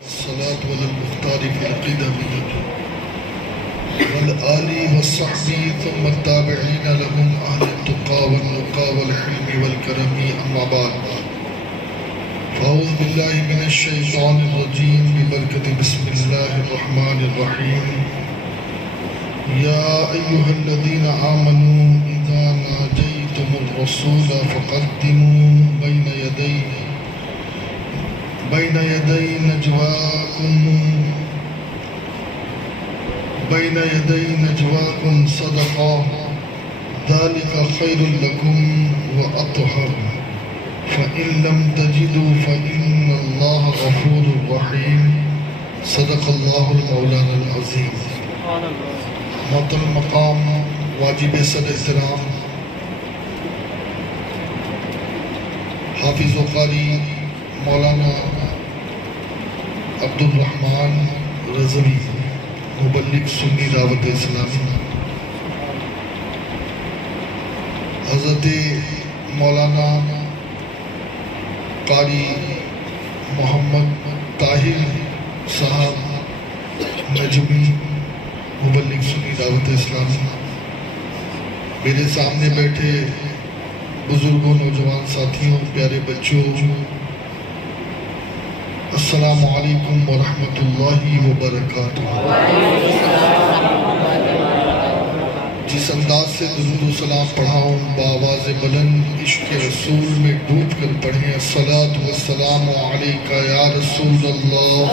الصلاة والمختار في القدم والآل والصحب ثم التابعين لهم أهل التقى والنقى والحلم والكرم أما بعد فأعوذ بالله من الشيطان الرجيم ببركة بسم الله الرحمن الرحيم يا أيها الذين آمنوا إذا ناجيتم الرسول فقدموا بين يدي نجواكم صدقة ذلك خير لكم وأطهر فإن لم تجدوا فإن الله غفور رحيم صدق الله المولانا العظيم. محترم مقام واجب صد احترام حافظ و قاری مولانا عبد الرحمن رضوی مبلغ سنی دعوت اسلامی، حضرت مولانا قاری محمد طاہر صاحب نجمی مبلغ سنی دعوت اسلامی، میرے سامنے بیٹھے بزرگوں، نوجوان ساتھیوں، پیارے بچوں، السلام علیکم ورحمۃ اللہ وبرکاتہ۔ جس انداز سے درود و سلام پڑھاؤں بآواز بلند عشق رسول میں ڈوب کر پڑھیں، الصلاۃ والسلام علیک یا رسول اللہ،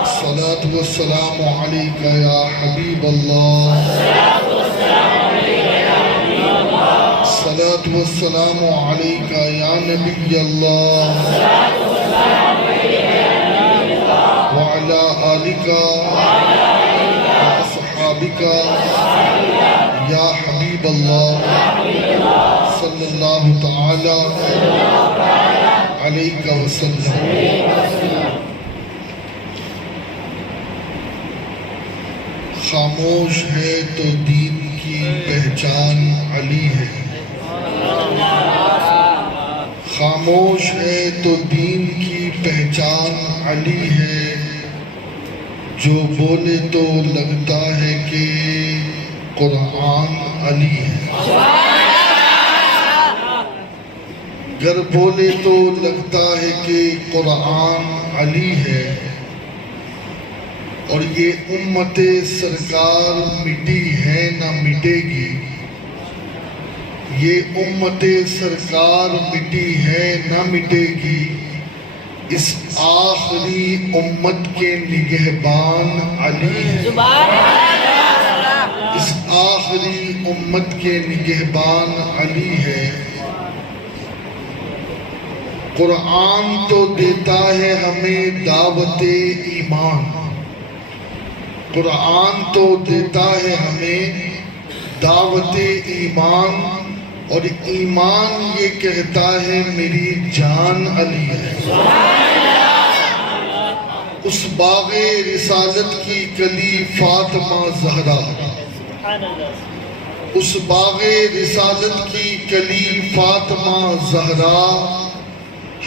الصلاۃ والسلام علیک یا حبیب اللہ، الصلاۃ والسلام علیک یا نبی اللہ وعلی آلک وأصحابک یا حبیب اللہ صلی اللہ تعالی علیہ وسلم۔ خاموش ہے تو دین کی پہچان علی ہے، خاموش ہے تو دین کی پہچان علی ہے، جو بولے تو لگتا ہے کہ قرآن علی ہے، گر بولے تو لگتا ہے کہ قرآن علی ہے، اور یہ امت سرکار مٹی ہے نہ مٹے گی، یہ امت سرکار مٹی ہے نہ مٹے گی، اس آخری امت کے نگہبان علی ہے، اس آخری امت کے نگہبان علی ہے۔ قرآن تو دیتا ہے ہمیں دعوت ایمان، قرآن تو دیتا ہے ہمیں دعوت ایمان، اور ایمان یہ کہتا ہے میری جان علی ہے۔ اس باغ رسالت کی کلی فاطمہ زہرا، اس باغ رسالت کی کلی فاطمہ زہرا،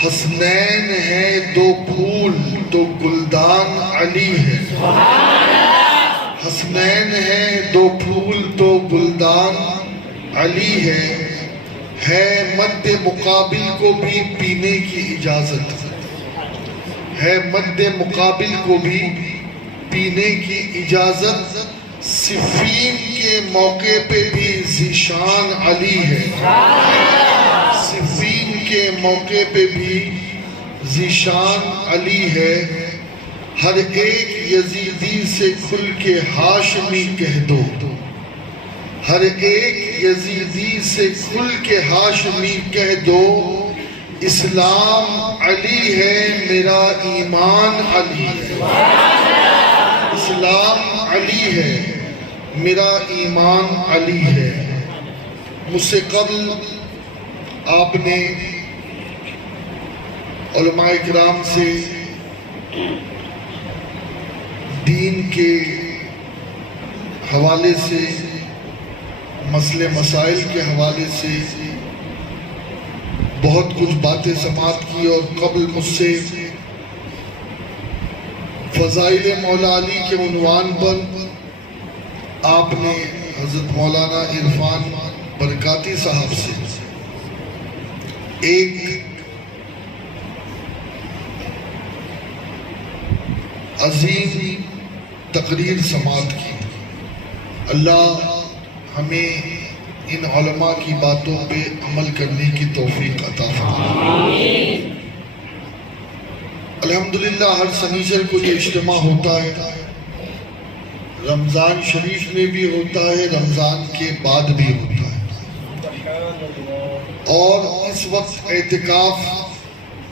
حسنین ہے دو پھول تو گلدان علی ہے، حسنین ہے دو پھول تو گلدان علی ہے مد مقابل کو بھی پینے کی اجازت، ہے مد مقابل کو بھی پینے کی اجازت، صفین کے موقع پہ بھی ذیشان علی ہے، صفین کے موقع پہ بھی ذیشان علی ہے، ہر ایک یزیدی سے کھل کے ہاشمی کہہ دو، ہر ایک یزیدی سے کھل کے ہاشمی کہہ دو، اسلام علی ہے میرا ایمان علی ہے، اسلام علی ہے میرا ایمان علی ہے۔ مجھ سے قبل آپ نے علماء اکرام سے دین کے حوالے سے، مسئلے مسائل کے حوالے سے بہت کچھ باتیں سماعت کی علی اور قبل مجھ سے فضائل مولا علی کے عنوان پر آپ نے حضرت مولانا عرفان برکاتی صاحب سے ایک عظیم تقریر سماعت کی۔ اللہ ہمیں ان علماء کی باتوں پہ عمل کرنے کی توفیق عطا فرمائے۔ الحمدللہ ہر سنیچر کو یہ اجتماع ہوتا ہے، رمضان شریف میں بھی ہوتا ہے، رمضان کے بعد بھی ہوتا ہے، اور اس وقت اعتکاف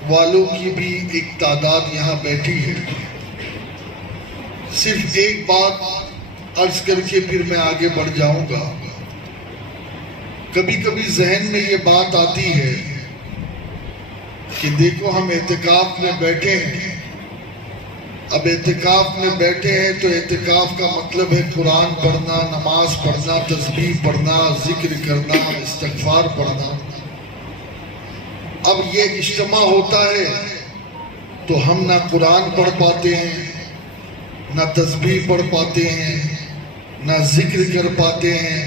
والوں کی بھی ایک تعداد یہاں بیٹھی ہے۔ صرف ایک بات عرض کر کے پھر میں آگے بڑھ جاؤں گا۔ کبھی کبھی ذہن میں یہ بات آتی ہے کہ دیکھو ہم اعتکاف میں بیٹھے ہیں، اب اعتکاف میں بیٹھے ہیں تو اعتکاف کا مطلب ہے قرآن پڑھنا، نماز پڑھنا، تسبیح پڑھنا، ذکر کرنا، استغفار پڑھنا۔ اب یہ اجتماع ہوتا ہے تو ہم نہ قرآن پڑھ پاتے ہیں، نہ تسبیح پڑھ پاتے ہیں، نہ ذکر کر پاتے ہیں،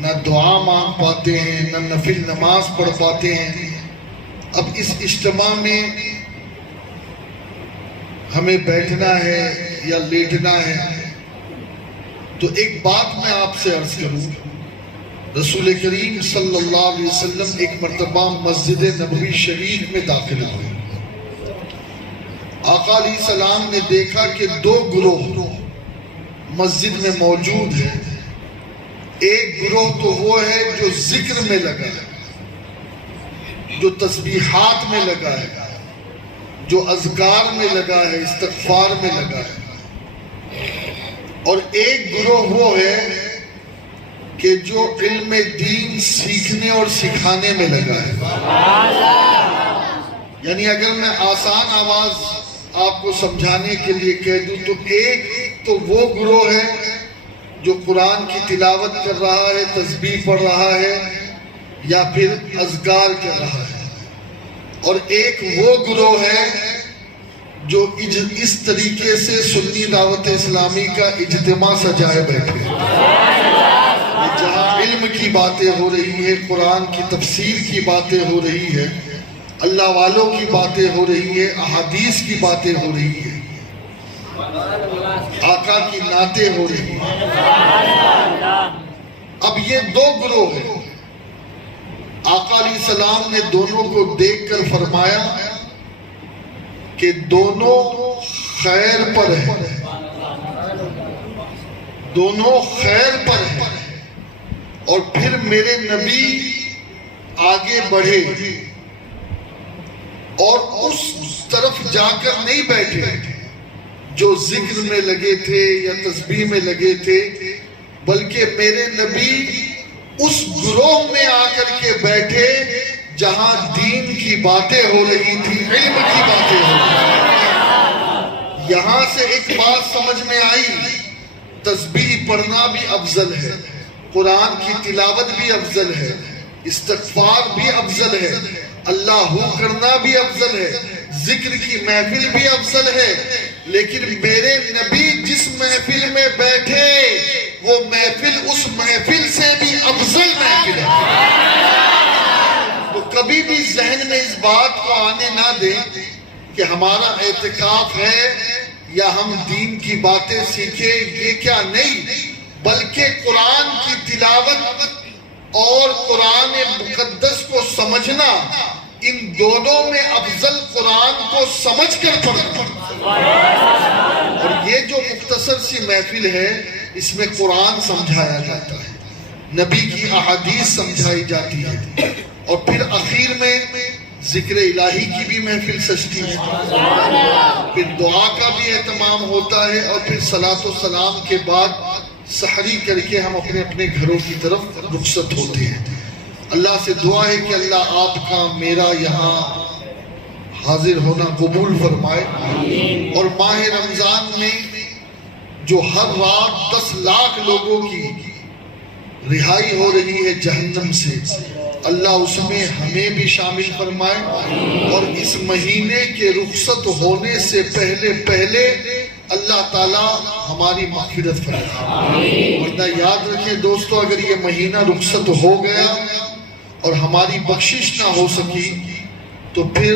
نہ دعا مانگ پاتے ہیں، نہ نفل نماز پڑھ پاتے ہیں۔ اب اس اجتماع میں ہمیں بیٹھنا ہے یا لیٹنا ہے، تو ایک بات میں آپ سے عرض کروں۔ رسول کریم صلی اللہ علیہ وسلم ایک مرتبہ مسجد نبوی شریف میں داخل ہوئے۔ آقا علیہ السلام نے دیکھا کہ دو گروہ مسجد میں موجود ہیں۔ ایک گروہ تو وہ ہے جو ذکر میں لگا ہے، جو تسبیحات میں لگا ہے، جو اذکار میں لگا ہے، استغفار میں لگا ہے، اور ایک گروہ وہ ہے کہ جو علم دین سیکھنے اور سکھانے میں لگا ہے۔ یعنی اگر میں آسان آواز آپ کو سمجھانے کے لیے کہہ دوں تو ایک تو وہ گروہ ہے جو قرآن کی تلاوت کر رہا ہے، تسبیح پڑھ رہا ہے یا پھر اذکار کر رہا ہے، اور ایک وہ گروہ ہے جو اس طریقے سے سنی دعوت اسلامی کا اجتماع سجائے بیٹھے ہیں، جہاں علم کی باتیں ہو رہی ہے، قرآن کی تفسیر کی باتیں ہو رہی ہے، اللہ والوں کی باتیں ہو رہی ہے، احادیث کی باتیں ہو رہی ہے، آقا کی نعتیں ہو رہی ہیں۔ اب یہ دو گروہ ہیں۔ آقا علیہ السلام نے دونوں کو دیکھ کر فرمایا کہ دونوں خیر پر ہیں، دونوں خیر پر ہیں، اور پھر میرے نبی آگے بڑھے اور اس طرف جا کر نہیں بیٹھے جو ذکر میں لگے تھے یا تسبیح میں لگے تھے، بلکہ میرے نبی اس گروہ میں آ کر کے بیٹھے جہاں دین کی باتیں ہو رہی تھی، علم کی باتیں ہو رہی تھی۔ یہاں سے ایک بات سمجھ میں آئی، تسبیح پڑھنا بھی افضل ہے، قرآن کی تلاوت بھی افضل ہے، استغفار بھی افضل ہے، اللہ کرنا بھی افضل ہے، ذکر کی محفل بھی افضل ہے، لیکن میرے نبی جس محفل میں بیٹھے وہ محفل اس محفل سے بھی افضل محفل ہے۔ تو کبھی بھی ذہن میں اس بات کو آنے نہ دیں کہ ہمارا اعتکاف ہے یا ہم دین کی باتیں سیکھیں، یہ کیا نہیں، بلکہ قرآن کی تلاوت اور قرآن مقدس کو سمجھنا، ان دونوں میں افضل قرآن کو سمجھ کر پڑھنا۔ اور یہ جو مختصر سی محفل ہے، اس میں قرآن سمجھایا جاتا ہے، نبی کی احادیث سمجھائی جاتی ہے، اور پھر اخیر میں ذکر الہی کی بھی محفل سجتی ہے، پھر دعا کا بھی اہتمام ہوتا ہے، اور پھر صلاۃ و سلام کے بعد سحری کر کے ہم اپنے اپنے گھروں کی طرف رخصت ہوتے ہیں۔ اللہ سے دعا ہے کہ اللہ آپ کا میرا یہاں حاضر ہونا قبول فرمائے، اور ماہ رمضان میں جو ہر رات 10 لاکھ لوگوں کی رہائی ہو رہی ہے جہنم سے، اللہ اس میں ہمیں بھی شامل فرمائے، اور اس مہینے کے رخصت ہونے سے پہلے اللہ تعالیٰ ہماری مغفرت فرمائے۔ ورنہ یاد رکھیں دوستو، اگر یہ مہینہ رخصت ہو گیا اور ہماری بخشش نہ ہو سکی تو پھر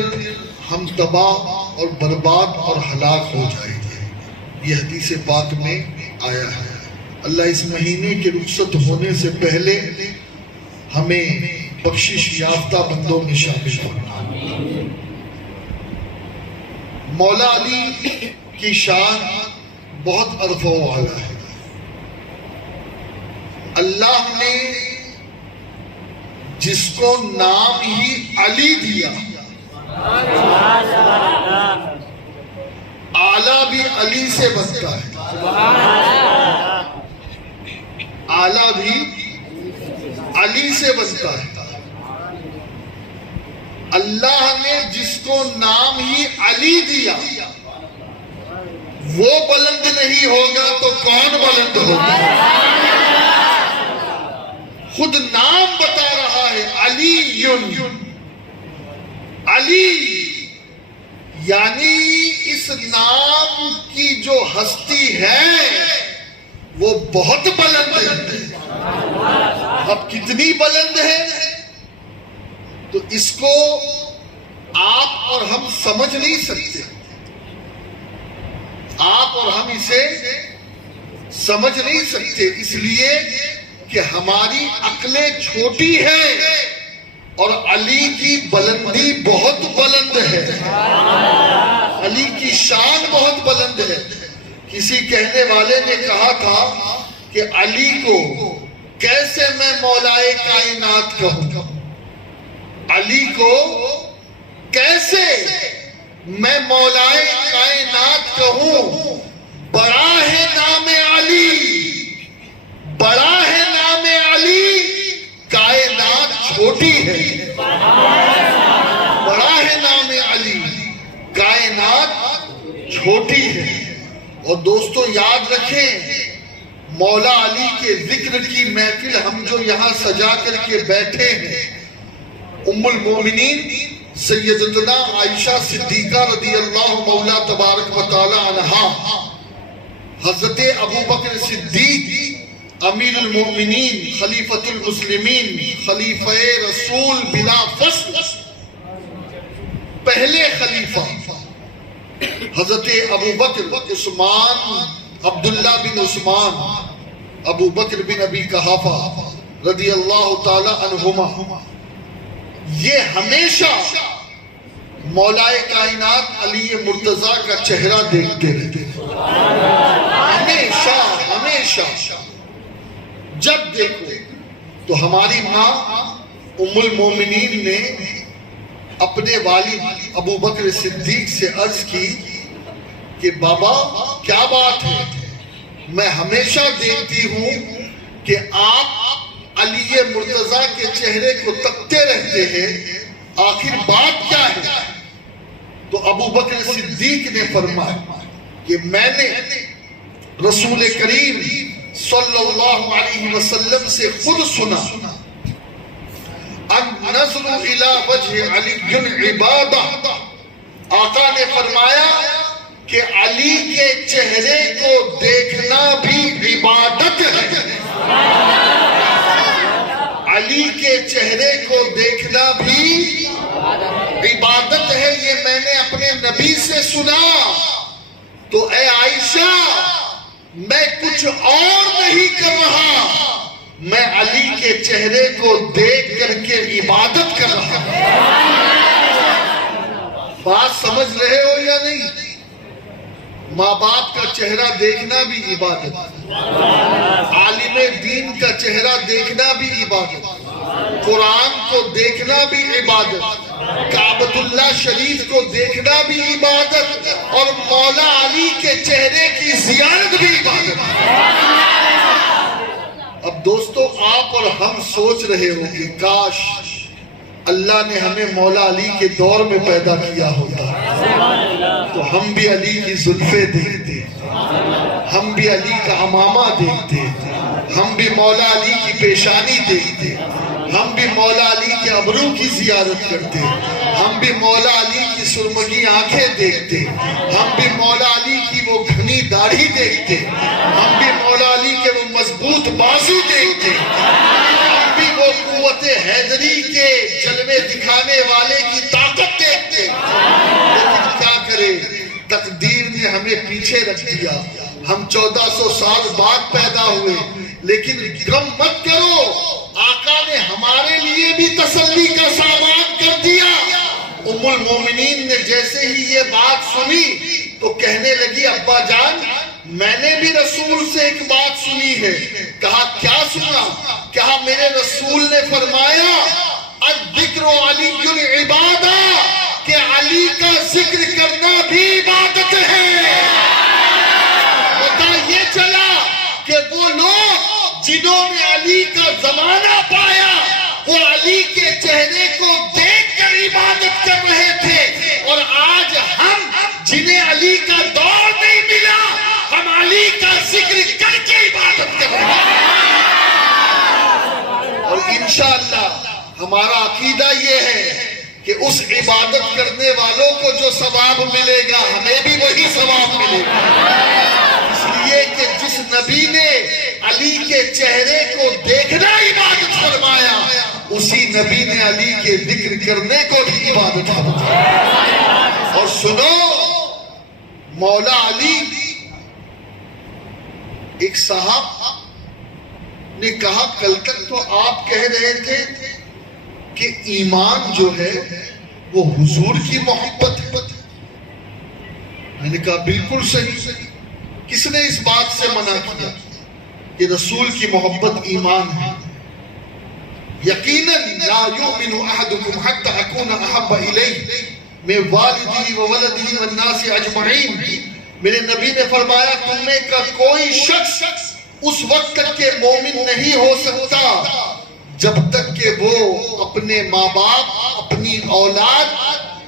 ہم تباہ اور برباد اور ہلاک ہو جائیں گے۔ یہ حدیث پاک میں آیا ہے۔ اللہ اس مہینے کے رخصت ہونے سے پہلے ہمیں بخشش یافتہ بندوں میں شامل فرمائے۔ مولا علی کی شان بہت عرفہ و اعلیٰ ہے۔ اللہ نے جس کو نام ہی علی دیا، اعلیٰ بھی علی سے بنتا ہے، اعلیٰ بھی علی سے بنتا ہے۔ اللہ نے جس کو نام ہی علی دیا وہ بلند نہیں ہوگا تو کون بلند ہوگا؟ خود نام بتا رہا ہے علی، علی یعنی اس نام کی جو ہستی ہے وہ بہت بلند ہے۔ اب کتنی بلند ہے تو اس کو آپ اور ہم سمجھ نہیں سکتے، آپ اور ہم اسے سمجھ نہیں سکتے، اس لیے کہ ہماری عقلیں چھوٹی ہیں اور علی کی بلندی بہت بلند ہے، علی کی شان بہت بلند ہے۔ کسی کہنے والے نے کہا تھا کہ علی کو کیسے میں مولائے کائنات کہوں، علی کو کیسے میں مولائے کائنات کہوں، بڑا ہے نام علی، بڑا ہے نام علی، کائنات چھوٹی ہے، بڑا ہے نام علی، کائنات چھوٹی ہے۔ اور دوستو یاد رکھیں، مولا علی کے ذکر کی محفل ہم جو یہاں سجا کر کے بیٹھے ہیں، ام المومنین سیدتنا عائشہ صدیقہ رضی اللہ مولا تبارک و تعالی عنہا، حضرت ابو بکر صدیق امیر المومنین خلیفۃ المسلمین خلیفہ رسول بلا فصل پہلے خلیفہ حضرت ابو بکر عثمان عبداللہ بن عثمان ابو بکر بن ابی قحافہ رضی اللہ تعالی عنہما، یہ ہمیشہ مولائے کائنات علی مرتضیٰ کا چہرہ دیکھتے رہتے، ہمیشہ ہمیشہ جب دیکھو تو ہماری ماں ام المومنین نے اپنے والد ابو بکر صدیق سے عرض کی کہ بابا کیا بات ہے، میں ہمیشہ دیکھتی ہوں کہ آپ علی مرتضیٰ کے چہرے کو تکتے رہتے ہیں، آخر بات کیا ہے؟ تو ابو بکر صدیق نے فرمایا کہ میں نے رسول کریم صلی اللہ علیہ وسلم سے خود سنا، النظر الی وجہ علی عبادہ، آقا نے فرمایا کہ علی کے چہرے کو دیکھنا بھی عبادت ہے، علی کے چہرے کو دیکھنا بھی عبادت ہے۔ یہ میں نے اپنے نبی سے سنا، تو اے عائشہ میں کچھ اور نہیں کر رہا، میں علی کے چہرے کو دیکھ کر کے عبادت کر رہا ہوں۔ بات سمجھ رہے ہو یا نہیں؟ ماں باپ کا چہرہ دیکھنا بھی عبادت، عالم دین کا چہرہ دیکھنا بھی عبادت، قرآن کو دیکھنا بھی عبادت، کعبۃ اللہ شریف کو دیکھنا بھی عبادت، اور مولا علی کے چہرے کی زیارت بھی عبادت۔ اب دوستو آپ اور ہم سوچ رہے ہو کہ کاش اللہ نے ہمیں مولا علی کے دور میں پیدا کیا ہوتا تو ہم بھی علی کی زلفیں دیکھتے، ہم بھی علی کا عمامہ دیکھتے، ہم بھی مولا علی کی پیشانی دیکھتے، ہم بھی مولا علی کے ابرو کی زیارت کرتے، ہم بھی مولا علی کی سرمگی آنکھیں دیکھتے، ہم بھی مولا علی کی وہ گھنی داڑھی دیکھتے، ہم بھی مولا علی کے وہ مضبوط بازو دیکھتے، ہم بھی وہ قوت حیدری کے جلوے دکھانے والے کی طاقت دیکھتے۔ لیکن کیا کرے، تقدیر نے ہمیں پیچھے رکھ دیا، ہم 1400 سال بعد پیدا ہوئے۔ لیکن غم مت کرو، آقا نے ہمارے لیے بھی تسلی کا سامان کر دیا۔ ام المومنین نے جیسے ہی یہ بات سنی تو کہنے لگی ابا جان میں نے بھی رسول سے ایک بات سنی ہے۔ کہا کیا سنا؟ کہا میرے رسول نے فرمایا الذکر علی العبادہ، کہ علی کا ذکر کرنا بھی عبادت ہے۔ پتہ یہ چلا کہ وہ لوگ جنہوں نے علی کا زمانہ پایا وہ علی کے چہرے کو دیکھ کر عبادت کر رہے تھے، اور آج ہم جنہیں علی کا دور نہیں ملا ہم علی کا ذکر کر کے عبادت کر رہے ہیں۔ اور انشاءاللہ ہمارا عقیدہ یہ ہے کہ اس عبادت کرنے والوں کو جو ثواب ملے گا ہمیں بھی وہی ثواب ملے گا، اس لیے کہ جس نبی نے علی کے چہرے کو دیکھنا عبادت فرمایا اسی نبی نے علی کے ذکر کرنے کو بھی عبادت فرمایا۔ اور سنو، مولا علی ایک صاحب نے کہا کل تک تو آپ کہہ رہے تھے کہ ایمان جو ہے وہ حضور کی محبت ہے۔ میں نے کہا بالکل صحیح، کس نے اس بات سے منع کیا کہ رسول کی محبت ایمان ہے؟ یقیناً لا یؤمن احدکم حتی اکون احب الیہ من والدہ وولدہ والناس اجمعین۔ میرے نبی نے فرمایا تم میں کا کوئی شخص اس وقت تک کہ مومن نہیں ہو سکتا جب تک کہ وہ اپنے ماں باپ، اپنی اولاد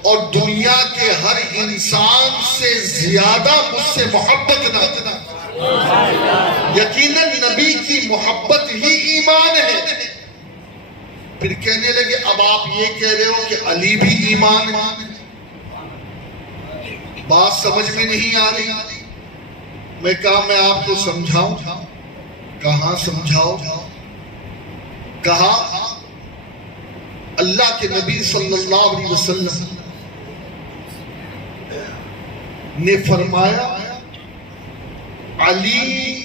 اور دنیا کے ہر انسان سے زیادہ مجھ سے محبت نہ کرے۔ یقیناً نبی کی محبت ہی ایمان ہے۔ پھر کہنے لگے اب آپ یہ کہہ رہے ہو کہ علی بھی ایمان ہے، بات سمجھ میں نہیں آ رہی۔ میں کہا میں آپ کو سمجھاؤں؟ کہاں سمجھاؤ؟ کہا اللہ کے نبی صلی اللہ علیہ وسلم نے فرمایا علی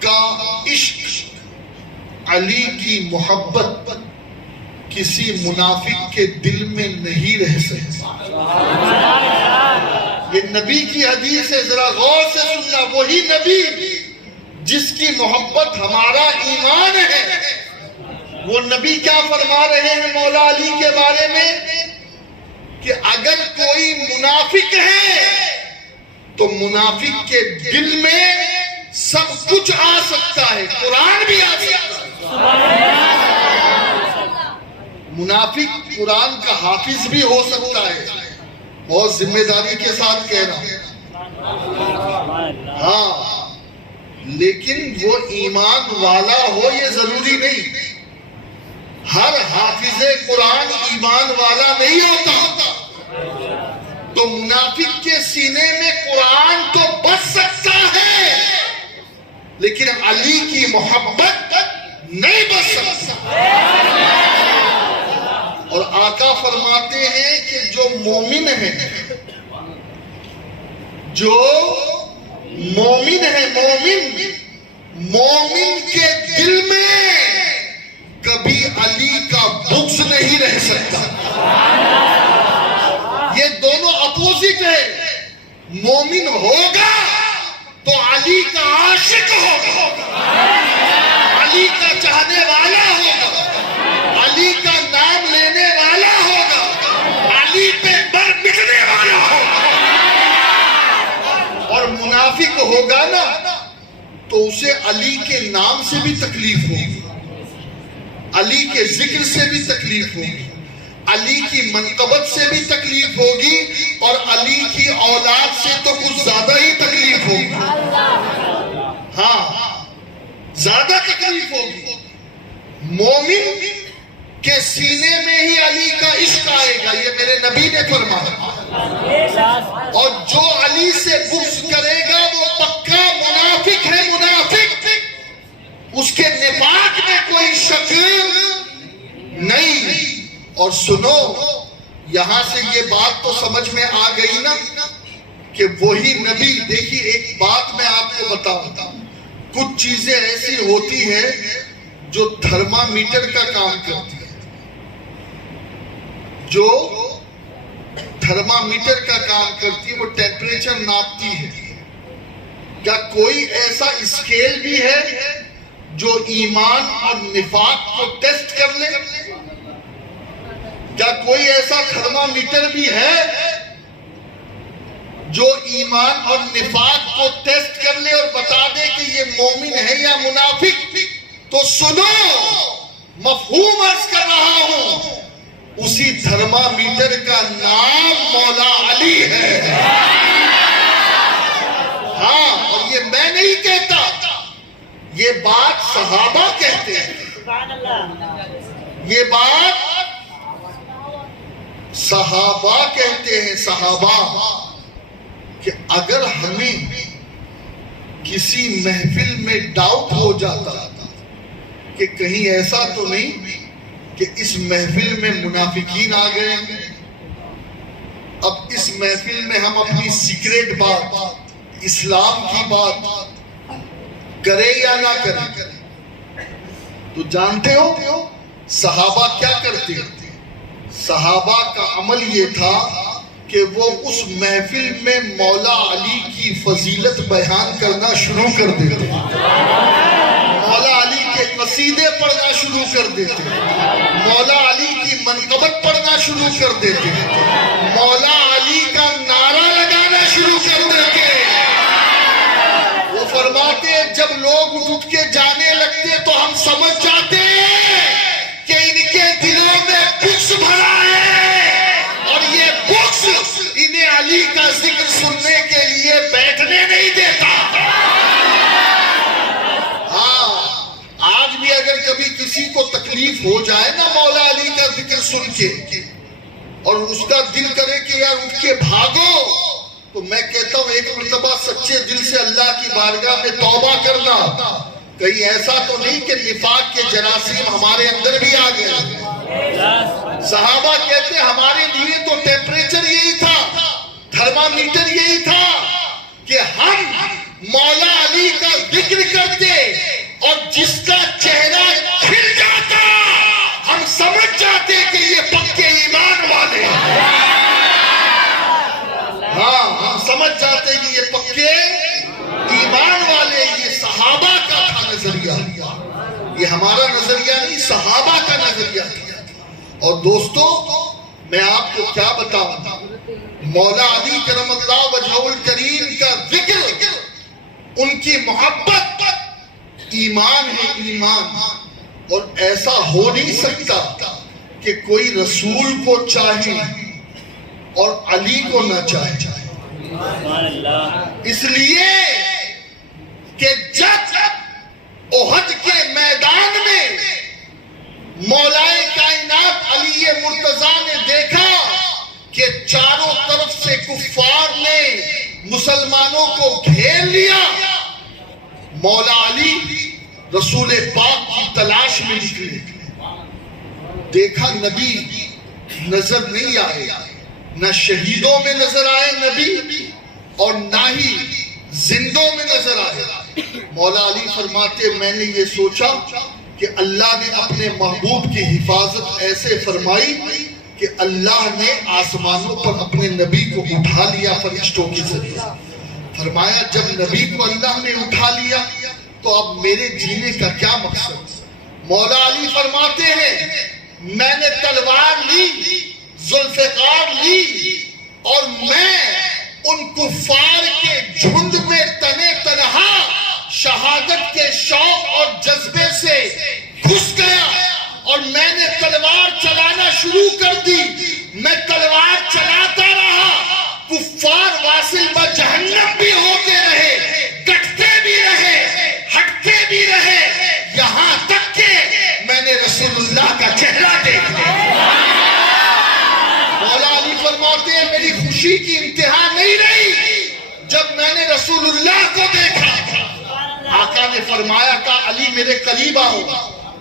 کا عشق، علی کی محبت کسی منافق کے دل میں نہیں رہ سکتا۔ یہ نبی کی حدیث ہے، ذرا غور سے سننا۔ وہی نبی جس کی محبت ہمارا ایمان ہے، وہ نبی کیا فرما رہے ہیں مولا علی کے بارے میں کہ اگر کوئی منافق ہے تو منافق کے دل میں سب کچھ آ سکتا ہے، قرآن بھی آ سکتا ہے۔ منافق قرآن کا حافظ بھی ہو سکتا ہے، بہت ذمہ داری کے ساتھ کہہ رہا ہوں، ہاں، لیکن وہ ایمان والا ہو یہ ضروری نہیں۔ ہر حافظ قرآن ایمان والا نہیں ہوتا۔ تو منافق کے سینے میں قرآن تو بس سکتا ہے لیکن علی کی محبت نہیں بس سکتا۔ اور آقا فرماتے ہیں کہ جو مومن ہے، جو مومن ہے، مومن کے دل میں کبھی علی کا بغض نہیں رہ سکتا۔ یہ دونوں اپوزٹ ہے، مومن ہوگا تو علی کا عاشق ہوگا، علی کا چاہنے والا ہوگا، علی کا نام لینے والا ہوگا، علی پہ بر مٹنے والا ہوگا۔ اور منافق ہوگا نا تو اسے علی کے نام سے بھی تکلیف ہوگی، علی کے ذکر سے بھی تکلیف ہوگی، علی کی منقبت سے بھی تکلیف ہوگی، اور علی کی اولاد سے تو کچھ زیادہ ہی تکلیف ہوگی، ہاں زیادہ تکلیف ہوگی۔ مومن کے سینے میں ہی علی کا عشق آئے گا، یہ میرے نبی نے فرمایا، اور جو علی سے بغض کرے گا وہ پکا منافق ہے، منافق، اس کے نفاق میں کوئی شک نہیں۔ اور سنو، یہاں سے یہ بات تو سمجھ میں آ گئی نا کہ وہی نبی، دیکھیے ایک بات میں آپ کو بتاؤں، کچھ چیزیں ایسی ہوتی ہیں جو تھرمامیٹر کا کام کرتی ہے، جو تھرمامیٹر کا کام کرتی ہے، وہ ٹیمپریچر ناپتی ہے۔ کیا کوئی ایسا اسکیل بھی ہے جو ایمان اور نفاق کو ٹیسٹ کر لے؟ کیا کوئی ایسا تھرمامیٹر بھی ہے جو ایمان اور نفاق کو ٹیسٹ کر لے اور بتا دے کہ یہ مومن ہے یا منافق؟ تو سنو، مفہوم عرض کر رہا ہوں، اسی تھرمامیٹر کا نام مولا علی ہے۔ ہاں، اور یہ میں نہیں کہتا، یہ بات صحابہ کہتے ہیں، یہ بات صحابہ کہتے ہیں، صحابہ، کہ اگر ہمیں کسی محفل میں ڈاؤٹ ہو جاتا کہ کہیں ایسا تو نہیں کہ اس محفل میں منافقین آ گئے ہیں، اب اس محفل میں ہم اپنی سیکریٹ بات، اسلام کی بات کرے یا نہ کرے، تو جانتے ہو صحابہ کیا کرتے ہیں؟ صحابہ کا عمل یہ تھا کہ وہ اس محفل میں مولا علی کی فضیلت بیان کرنا شروع کر دیتے، مولا علی کے قصیدے پڑھنا شروع کر دیتے، مولا علی کی منقبت پڑھنا شروع کر دیتے، مولا علی کا نعرہ لگانا شروع کر دیتے۔ وہ فرماتے جب لوگ اٹھ کے جانے لگتے تو ہم سمجھ جاتے کہ ان کے دلوں میں بغض بھرا ہے، اور یہ بغض انہیں علی کا ذکر سننے کے لیے بیٹھنے نہیں دیتا۔ ہاں، آج بھی اگر کبھی کسی کو تکلیف ہو جائے نا مولا علی کا ذکر سن کے، اور اس کا دل کرے کہ یار اٹھ کے بھاگو، تو میں کہتا ہوں ایک مرتبہ سچے دل سے اللہ کی بارگاہ میں توبہ کرنا، کہیں ایسا تو نہیں کہ نفاق کے جراثیم ہمارے اندر بھی آ گئے۔ صحابہ کہتے ہمارے لیے تو ٹیمپریچر یہی تھا، تھرمامیٹر یہی تھا کہ ہم مولا علی کا ذکر کرتے اور جس کا چہرہ کھل جاتا ہم سمجھ جاتے کہ یہ پکے ایمان والے ہیں۔ ہاں، ہم سمجھ جاتے کہ یہ پکے ایمان والے۔ یہ صحابہ کا تھا نظریہ، یہ ہمارا نظریہ نہیں، صحابہ کا نظریہ تھا۔ اور دوستو، میں آپ کو کیا بتاؤں، مولا علی کرم اللہ وجہہ الکریم کا ذکر، ان کی محبت ایمان ہے، ایمان۔ اور ایسا ہو نہیں سکتا کہ کوئی رسول کو چاہے اور علی کو نہ چاہے، اس لیے کہ جب احد کے میدان میں مولا کائنات علی مرتضیٰ نے دیکھا کہ چاروں طرف سے کفار نے مسلمانوں کو گھیر لیا، مولا علی رسول پاک کی تلاش میں نکلے، دیکھا نبی نظر نہیں آئے، نہ شہیدوں میں نظر آئے نبی اور نہ ہی زندوں میں نظر آئے۔ مولا علی فرماتے میں نے یہ سوچا کہ اللہ نے اپنے محبوب کی حفاظت ایسے فرمائی کہ اللہ نے آسمانوں پر اپنے نبی کو اٹھا لیا فرشتوں کے ذریعے۔ فرمایا جب نبی کو اللہ نے اٹھا لیا تو اب میرے جینے کا کیا مقصد؟ مولا علی فرماتے ہیں میں نے تلوار لی، ذوالفقار لی، اور میں ان کفار کے جھنڈ میں تنے تنہا شہادت کے شوق اور جذبے سے گھس گیا، اور میں نے تلوار چلانا شروع کر دی۔ میں تلوار چلاتا رہا، کفار واصل با جہنم بھی ہوتے رہے، ڈٹتے بھی رہے، ہٹتے بھی رہے، یہاں تک کہ میں نے کی انتہا نہیں رہی جب میں نے رسول اللہ کو دیکھا. آقا نے فرمایا کہ علی میرے قریب آؤ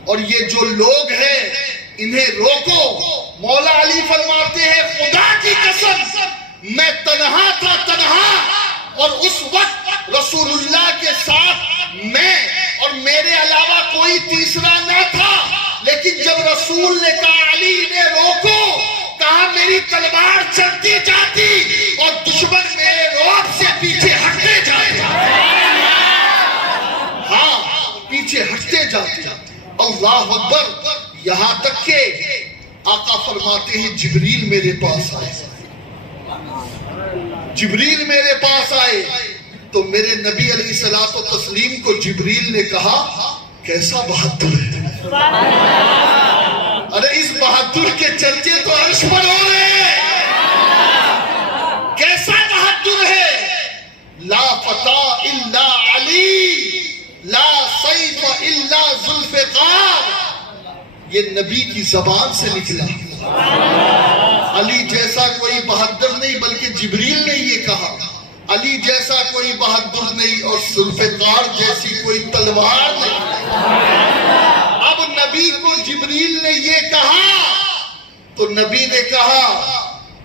اور یہ جو لوگ ہیں انہیں روکو. مولا علی فرماتے ہیں خدا کی قسم میں تنہا تھا تنہا، اور اس وقت رسول اللہ کے ساتھ میں اور میرے علاوہ کوئی تیسرا نہ تھا. لیکن جب رسول نے کہا علی انہیں روکو، کہا میری تلوار چلتی جاتی اور دشمن میرے رعب سے پیچھے ہٹتے جاتے. ہاں پیچھے ہٹتے جاتے. اللہ اکبر. یہاں تک کہ آقا فرماتے ہیں جبریل میرے پاس آئے. جبریل میرے پاس آئے تو میرے نبی علیہ الصلوۃ والتسلیم کو جبریل نے کہا کیسا بہادر ہے. ارے اس بہادر کے چرچے تو عرش پر ہو رہے ہیں. کیسا بہادر ہے. لا فتح الا علی، لا سیف الا ذوالفقار. یہ نبی کی زبان سے نکلا. علی جیسا کوئی بہادر نہیں بلکہ جبریل نے یہ کہا. علی جیسا کوئی بہادر نہیں اور ذوالفقار جیسی کوئی تلوار نہیں. اب نبی کو جبریل نے یہ کہا تو نبی نے کہا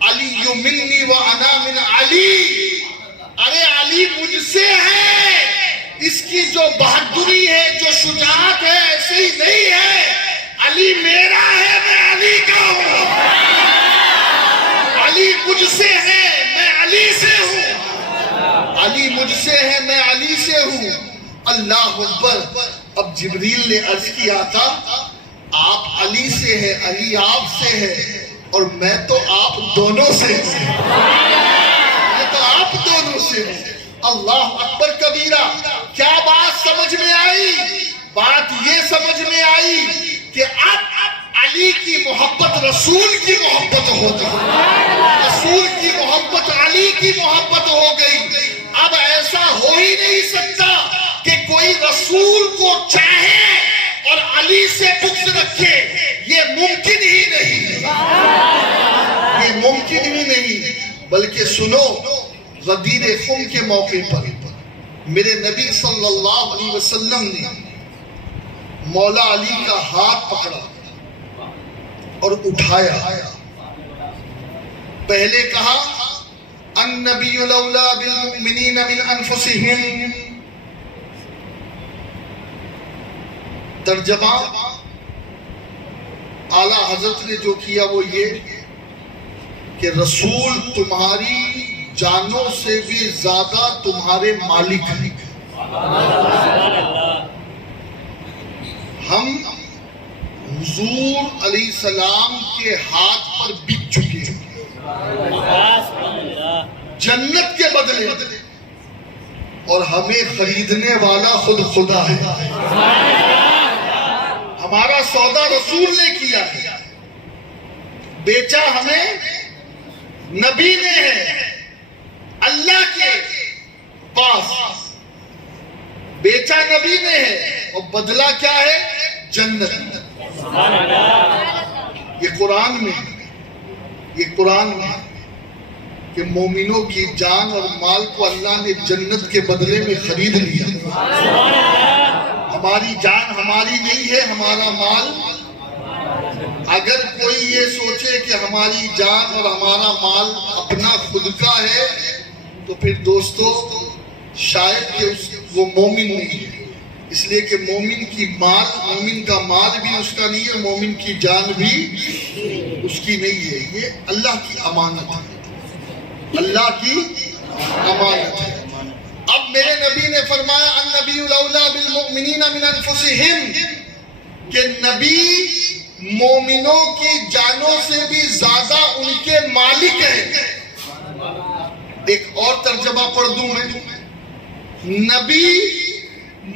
علی منی و انا من علی. ارے علی مجھ سے ہے. اس کی جو بہادری ہے جو شجاعت ہے ایسی نہیں ہے. علی میرا ہے میں علی کا ہوں. علی مجھ سے ہے میں علی سے ہوں. علی مجھ سے ہے میں علی سے ہوں. اللہ اکبر. اب جبریل نے عرض کیا تھا آپ علی سے ہے، علی آپ سے ہے، اور میں تو آپ دونوں سے ہوں. میں تو آپ دونوں سے ہوں. اللہ اکبر کبیرہ. کیا بات سمجھ میں آئی؟ بات یہ سمجھ میں آئی کہ اب علی کی محبت رسول کی محبت ہو گئی. رسول کی محبت علی کی محبت ہو گئی. اب ایسا ہو ہی نہیں سکتا کہ کوئی رسول کو چاہے اور علی سے بغض رکھے. یہ ممکن ہی نہیں. یہ ممکن ہی نہیں. بلکہ سنو، غدیر خم کے موقع پر میرے نبی صلی اللہ علیہ وسلم نے مولا علی کا ہاتھ پکڑا اور اٹھایا. پہلے کہا النبی الاولی بالمؤمنین من انفسہم. ترجمہ اعلیٰ حضرت نے جو کیا وہ یہ کہ رسول تمہاری جانوں سے بھی زیادہ تمہارے مالک ہیں. ہم حضور علیہ السلام کے ہاتھ پر بک چکے ہیں جنت کے بدلے، اور ہمیں خریدنے والا خود خدا ہے. ہمارا سودا رسول نے کیا ہے. بیچا ہمیں نبی نے ہے اللہ کے پاس. بیچا نبی نے ہے اور بدلہ کیا ہے؟ جنت. یہ قرآن میں یہ قرآن میں کہ مومنوں کی جان اور مال کو اللہ نے جنت کے بدلے میں خرید لیا. ہماری جان ہماری نہیں ہے، ہمارا مال. اگر کوئی یہ سوچے کہ ہماری جان اور ہمارا مال اپنا خود کا ہے تو پھر دوستو شاید کہ وہ مومن نہیں ہے. اس لیے کہ مومن کا مال بھی اس کا نہیں ہے، مومن کی جان بھی اس کی نہیں ہے. یہ اللہ کی امانت ہے. اللہ کی امانت ہے. اب میرے نبی نے فرمایا النبی الاولی بالمؤمنین من انفسہم، کہ نبی مومنوں کی جانوں سے بھی زیادہ ان کے مالک ہیں. ایک اور ترجمہ پڑھ دوں میں. نبی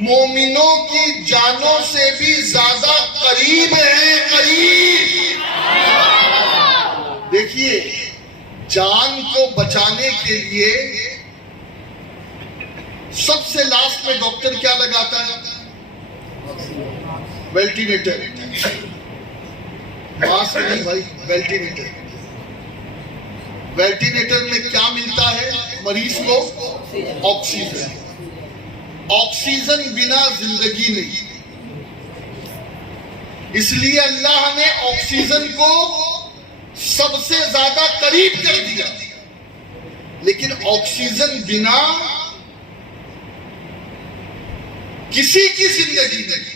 مومنوں کی جانوں سے بھی زیادہ قریب ہیں. قریب. دیکھیے جان کو بچانے کے لیے سب سے لاسٹ میں ڈاکٹر کیا لگاتا ہے؟ وینٹیلیٹر. ماسک نہیں بھائی، وینٹیلیٹر. وینٹیلیٹر میں کیا ملتا ہے مریض کو؟ آکسیجن. آکسیجن بنا زندگی نہیں. اس لیے اللہ نے آکسیجن کو سب سے زیادہ قریب کر دیا. لیکن آکسیجن بنا کسی کی زندگی نہیں.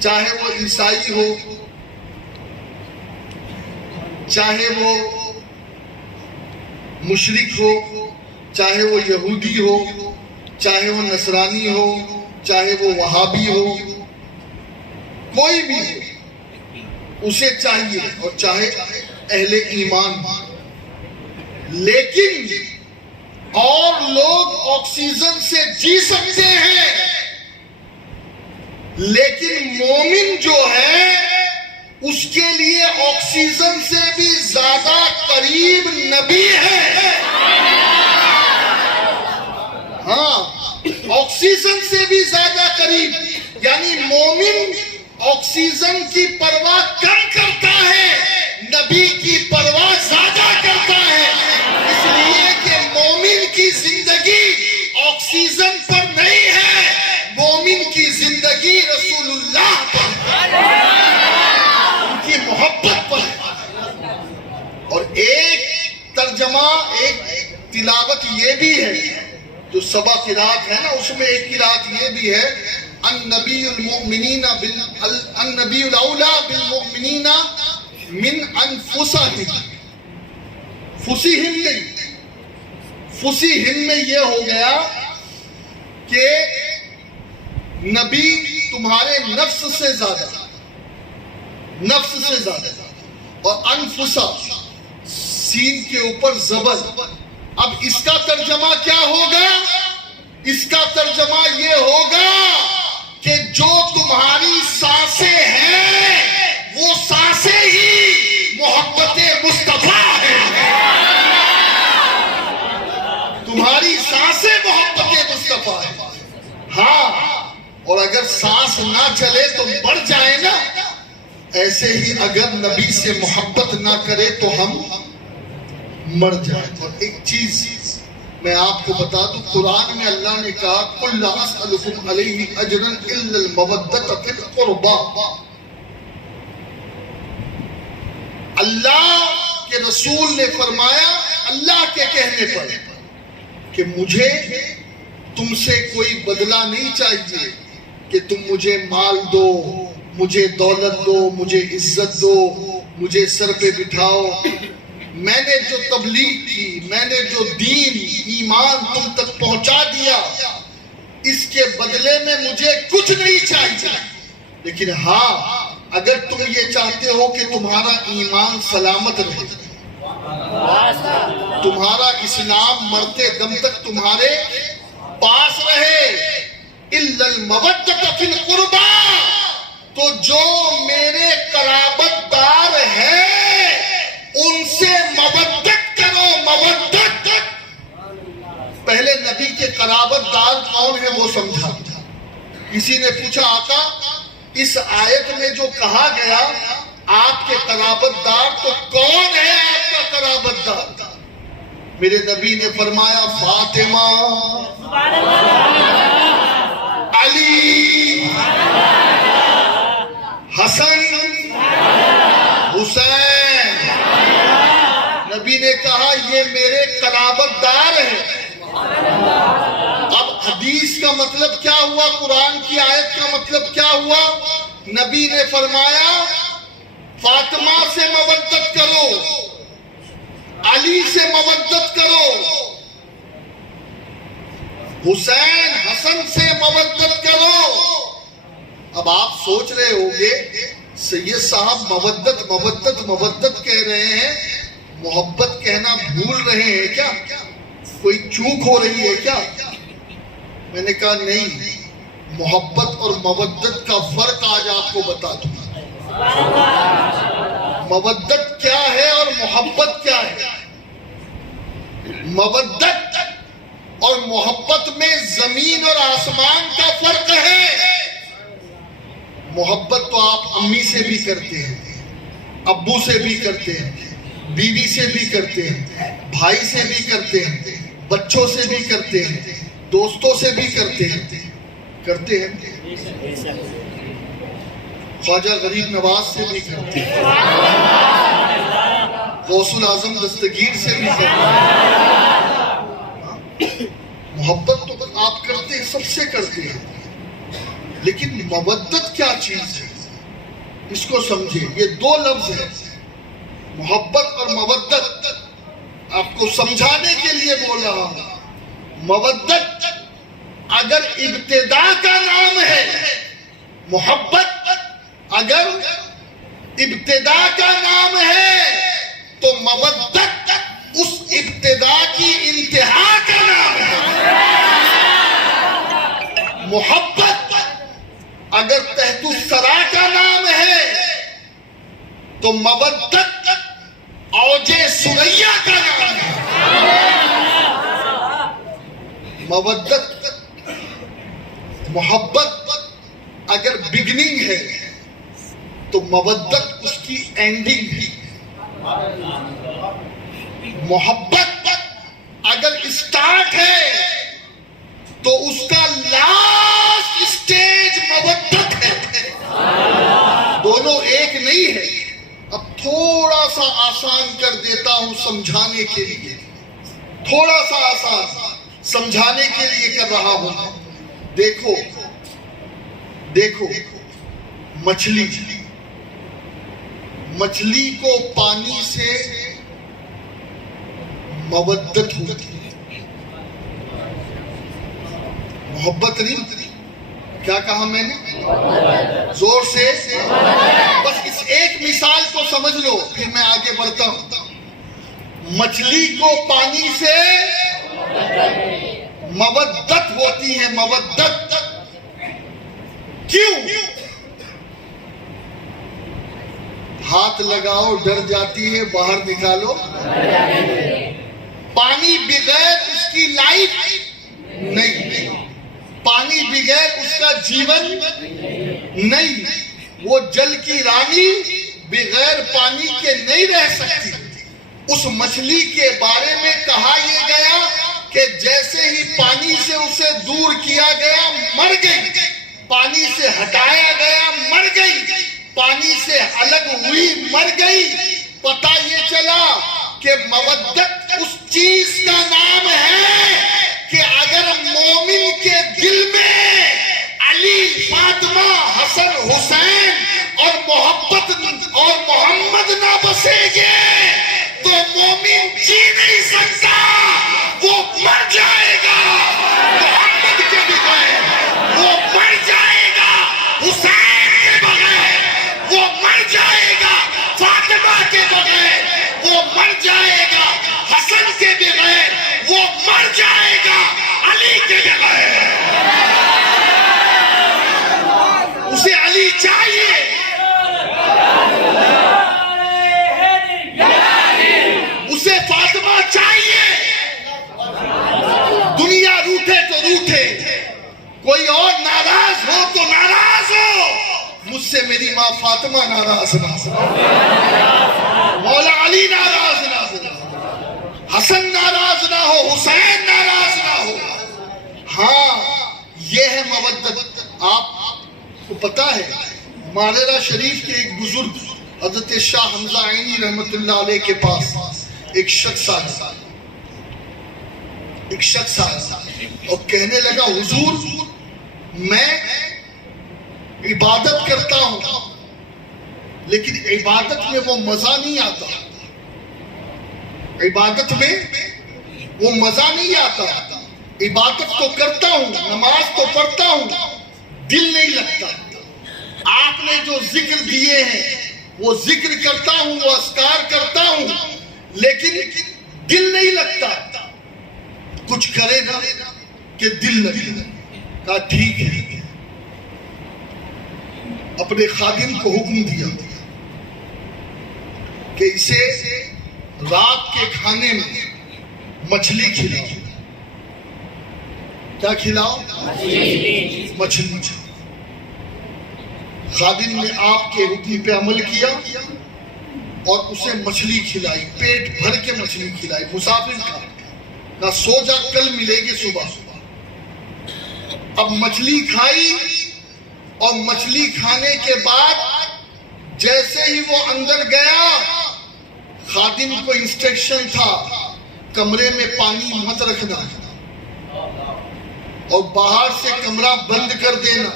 چاہے وہ عیسائی ہو، چاہے وہ مشرک ہو، چاہے وہ یہودی ہو، چاہے وہ نصرانی ہو، چاہے وہ وہابی ہو، کوئی بھی ہو، اسے چاہیے اور چاہے اہل ایمان. لیکن اور لوگ آکسیجن سے جی سکتے ہیں، لیکن مومن جو ہے اس کے لیے آکسیجن سے بھی زیادہ قریب نبی ہے. ہاں، آکسیجن سے بھی زیادہ قریب. یعنی مومن آکسیجن کی پرواہ کم کرتا ہے، نبی کی پرواہ زیادہ کرتا ہے. اس لیے کہ مومن کی زندگی آکسیجن پر نہیں ہے، مومن کی زندگی رسول اللہ پر، ان کی محبت پر. اور ایک ترجمہ، ایک تلاوت یہ بھی ہے جو سبا قرات ہے نا، اس میں ایک قرات یہ بھی ہے، النبی المؤمنین النبی الاولا بالمؤمنین من انفسہم. فسیہم نہیں، فسیہم میں یہ ہو گیا کہ نبی تمہارے نفس سے زیادہ، نفس سے زیادہ. اور انفسا سین کے اوپر زبر. اب اس کا ترجمہ کیا ہوگا؟ اس کا ترجمہ یہ ہوگا کہ جو تمہاری سانسیں ہیں وہ سانسیں ہی محبت مصطفیٰ ہے. تمہاری سانسیں محبت مصطفیٰ ہے. ہاں، اور اگر سانس نہ چلے تو مر جائے نا، ایسے ہی اگر نبی سے محبت نہ کرے تو ہم مر جائیں. اور ایک چیز میں آپ کو بتا دوں، قرآن میں اللہ نے کہا قُلْ لَا أَسْأَلُكُمْ عَلَيْهِ أَجْرًا إِلَّا الْمَوَدَّةَ فِي الْقُرْبَى. اللہ کے رسول نے فرمایا اللہ کے کہنے پر کہ مجھے تم سے کوئی بدلہ نہیں چاہیے کہ تم مجھے مال دو، مجھے دولت دو، مجھے عزت دو، مجھے سر پہ بٹھاؤ. میں نے جو تبلیغ کی، میں نے جو دین ایمان تم تک پہنچا دیا، اس کے بدلے میں مجھے کچھ نہیں چاہیے. لیکن ہاں، اگر تم یہ چاہتے ہو کہ تمہارا ایمان سلامت رہے، تمہارا اسلام مرتے دم تک تمہارے پاس رہے، اِلَّا الْمَوَدَّةَ فِي الْقُرْبَى، تو جو میرے قرابت دار ہیں ان سے مودت کرو. مودت. پہلے نبی کے قرابت دار کون ہے وہ سمجھا. کسی نے پوچھا آقا اس آیت میں جو کہا گیا آپ کے قرابت دار، تو کون ہے آپ کا قرابت دار؟ میرے نبی نے فرمایا فاطمہ، علی، حسن، حسین. نبی نے کہا یہ میرے قرابت دار ہیں. اب حدیث کا مطلب کیا ہوا؟ قرآن کی آیت کا مطلب کیا ہوا؟ نبی نے فرمایا فاطمہ سے مودت کرو، علی سے مودت کرو، حسین حسن سے مودت کرو. اب آپ سوچ رہے ہوگے سید صاحب مودت کہہ رہے ہیں، محبت کہنا بھول رہے ہیں کیا؟ کوئی چوک ہو رہی ہے کیا؟ میں نے کہا نہیں، محبت اور مودت کا فرق آج آپ کو بتا دوں. مودت کیا ہے اور محبت کیا ہے؟ مودت اور محبت میں زمین اور آسمان کا فرق ہے. محبت تو آپ امی سے بھی کرتے ہیں، ابو سے بھی کرتے ہیں، بیوی سے بھی کرتے ہیں، بھائی سے بھی کرتے ہیں، بچوں سے بھی کرتے ہیں، دوستوں سے بھی کرتے ہیں، کرتے ہیں، خواجہ غریب نواز سے بھی کرتے ہیں، غوث الاعظم دستگیر سے بھی کرتے ہیں۔ محبت تو آپ کرتے ہیں، سب سے کرتے ہیں، لیکن مودت کیا چیز ہے اس کو سمجھے۔ یہ دو لفظ ہیں، محبت اور مودت، آپ کو سمجھانے کے لیے بول رہا ہوں۔ مودت اگر ابتدا کا نام ہے، محبت اگر ابتدا کا نام ہے، تو مودت اس ابتدا کی انتہا کا نام ہے۔ محبت اگر تحت الثری کا نام ہے، تو مودت اوج ثریا کا نام ہے۔ مودت، محبت اگر بگننگ ہے تو مودت اس کی اینڈنگ ہے۔ محبت اگر اسٹارٹ ہے تو اس کا لاسٹ اسٹیج مودت ہے۔ دونوں ایک نہیں ہے۔ اب تھوڑا سا آسان کر دیتا ہوں سمجھانے کے لیے، تھوڑا سا آسان سمجھانے کے لیے کر رہا ہوں۔ دیکھو دیکھو، مچھلی کو پانی سے مودت ہوتی ہے، محبت نہیں۔ کیا کہا میں نے؟ زور سے، بس اس ایک مثال کو سمجھ لو پھر میں آگے بڑھتا ہوں۔ مچھلی کو پانی سے مودت ہوتی ہے، مودت کیوں؟ ہاتھ لگاؤ ڈر جاتی ہے، باہر نکالو۔ پانی بغیر اس کی لائف نہیں، پانی بغیر اس کا جیون نہیں، وہ جل کی رانی بغیر پانی کے نہیں رہ سکتی۔ اس مچھلی کے بارے میں کہا یہ گیا کہ جیسے ہی پانی سے اسے دور کیا گیا مر گئی، پانی سے ہٹایا گیا مر گئی، پانی سے الگ ہوئی مر گئی۔ پتہ یہ چلا کہ مودت اس چیز کا نام ہے کہ اگر مومن کے دل میں علی، فاطمہ، حسن، حسین اور محبت اور محمد نہ بسے گے تو مومن جی نہیں سکتا، وہ مر جائے گا۔ محمد کے بغیر وہ مر جائے گا، حسین کے بغیر وہ مر جائے گا، فاطمہ کے بغیر وہ مر جائے گا، حسن کے بغیر وہ مر جائے گا، علی کے بغیر اسے علی چاہیے۔ اسے فاطمہ چاہیے۔ دنیا روٹھے تو روٹھے، کوئی اور ناراض ہو تو ناراض ہو، مجھ سے میری ماں فاطمہ ناراض نہ ہو، مولا علی ناراض نہ ہو، حسن ناراض نہ ہو، حسین ناراض نہ ہو۔ ہاں یہ ہے مودت۔ آپ کو پتا ہے مالرہ شریف کے ایک بزرگ حضرت شاہ حمزہ عینی رحمت اللہ علیہ کے پاس ایک شخص آیا، اور کہنے لگا حضور میں عبادت کرتا ہوں لیکن عبادت میں وہ مزہ نہیں آتا، عبادت میں وہ مزہ نہیں آتا، عبادت تو کرتا ہوں، نماز تو پڑھتا ہوں، دل نہیں لگتا۔ آپ نے جو ذکر دیے ہیں وہ ذکر کرتا ہوں، وہ اذکار کرتا ہوں، لیکن دل نہیں لگتا۔ کچھ کرے نا کہ دل لگے۔ کہا ٹھیک ہے۔ اپنے خادم کو حکم دیا کہ اسے رات کے کھانے میں مچھلی کھلاؤ۔ کیا کھلاؤ؟ مچھلی۔ خادم نے آپ کے حکم پہ عمل کیا، اور اسے مچھلی کھلائی، پیٹ بھر کے مچھلی کھلائی، مسافر تھا، کہا سو جا کل ملے گی صبح۔ اب مچھلی کھائی، اور مچھلی کھانے کے بعد جیسے ہی وہ اندر گیا، خادم کو انسٹرکشن تھا کمرے میں پانی مت رکھنا اور باہر سے کمرہ بند کر دینا،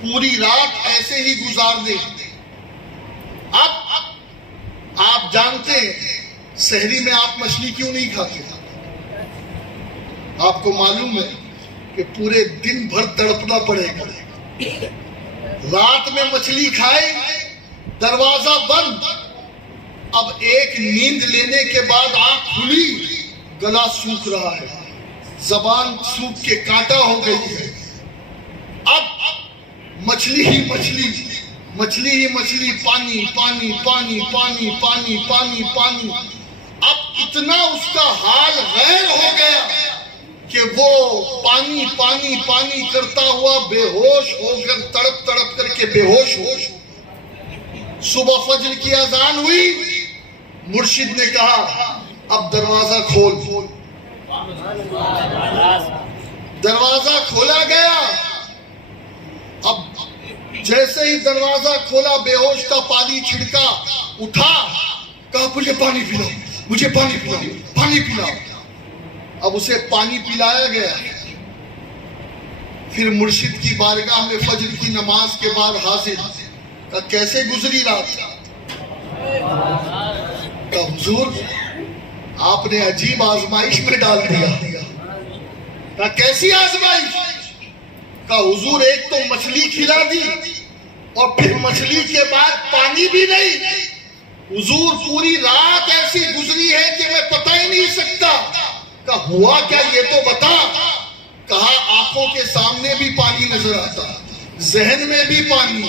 پوری رات ایسے ہی گزار دے۔ اب آپ جانتے ہیں سحری میں آپ مچھلی کیوں نہیں کھاتے؟ آپ کو معلوم ہے کہ پورے دن بھر تڑپنا پڑے گا، رات میں مچھلی کھائے، دروازہ بند، اب ایک نیند لینے کے بعد آنکھ کھلی، گلا سوکھ رہا ہے، زبان سوکھ کے کانٹا ہو گئی ہے، اب مچھلی ہی مچھلی، مچھلی ہی مچھلی، پانی پانی پانی پانی پانی پانی پانی۔ اب اتنا اس کا حال غیر ہو گیا کہ وہ پانی پانی پانی کرتا ہوا بے ہوش ہو کر، تڑپ تڑپ کر کے بے ہوش ہو۔ صبح فجر کی اذان ہوئی، مرشد نے کہا اب دروازہ کھول۔ دروازہ کھولا گیا، اب جیسے ہی دروازہ کھولا، بے ہوش کا پانی چھڑکا، اٹھا، کہا مجھے پانی پلاؤ، مجھے پانی پلاؤ، پانی پلاؤ۔ اب اسے پانی پلایا گیا، پھر مرشد کی بارگاہ میں فجر کی نماز کے بعد حاضر، کہا کیسے گزری رات؟ کہا حضور آپ نے عجیب آزمائش میں ڈال دیا۔ کہا کیسی آزمائش؟ کہا حضور ایک تو مچھلی کھلا دی، اور پھر مچھلی کے بعد پانی بھی نہیں۔ حضور پوری رات ایسی گزری ہے کہ میں پتہ ہی نہیں سکتا۔ کہا ہوا کیا یہ تو بتا۔ کہا آنکھوں کے سامنے بھی پانی نظر آتا، ذہن میں بھی پانی،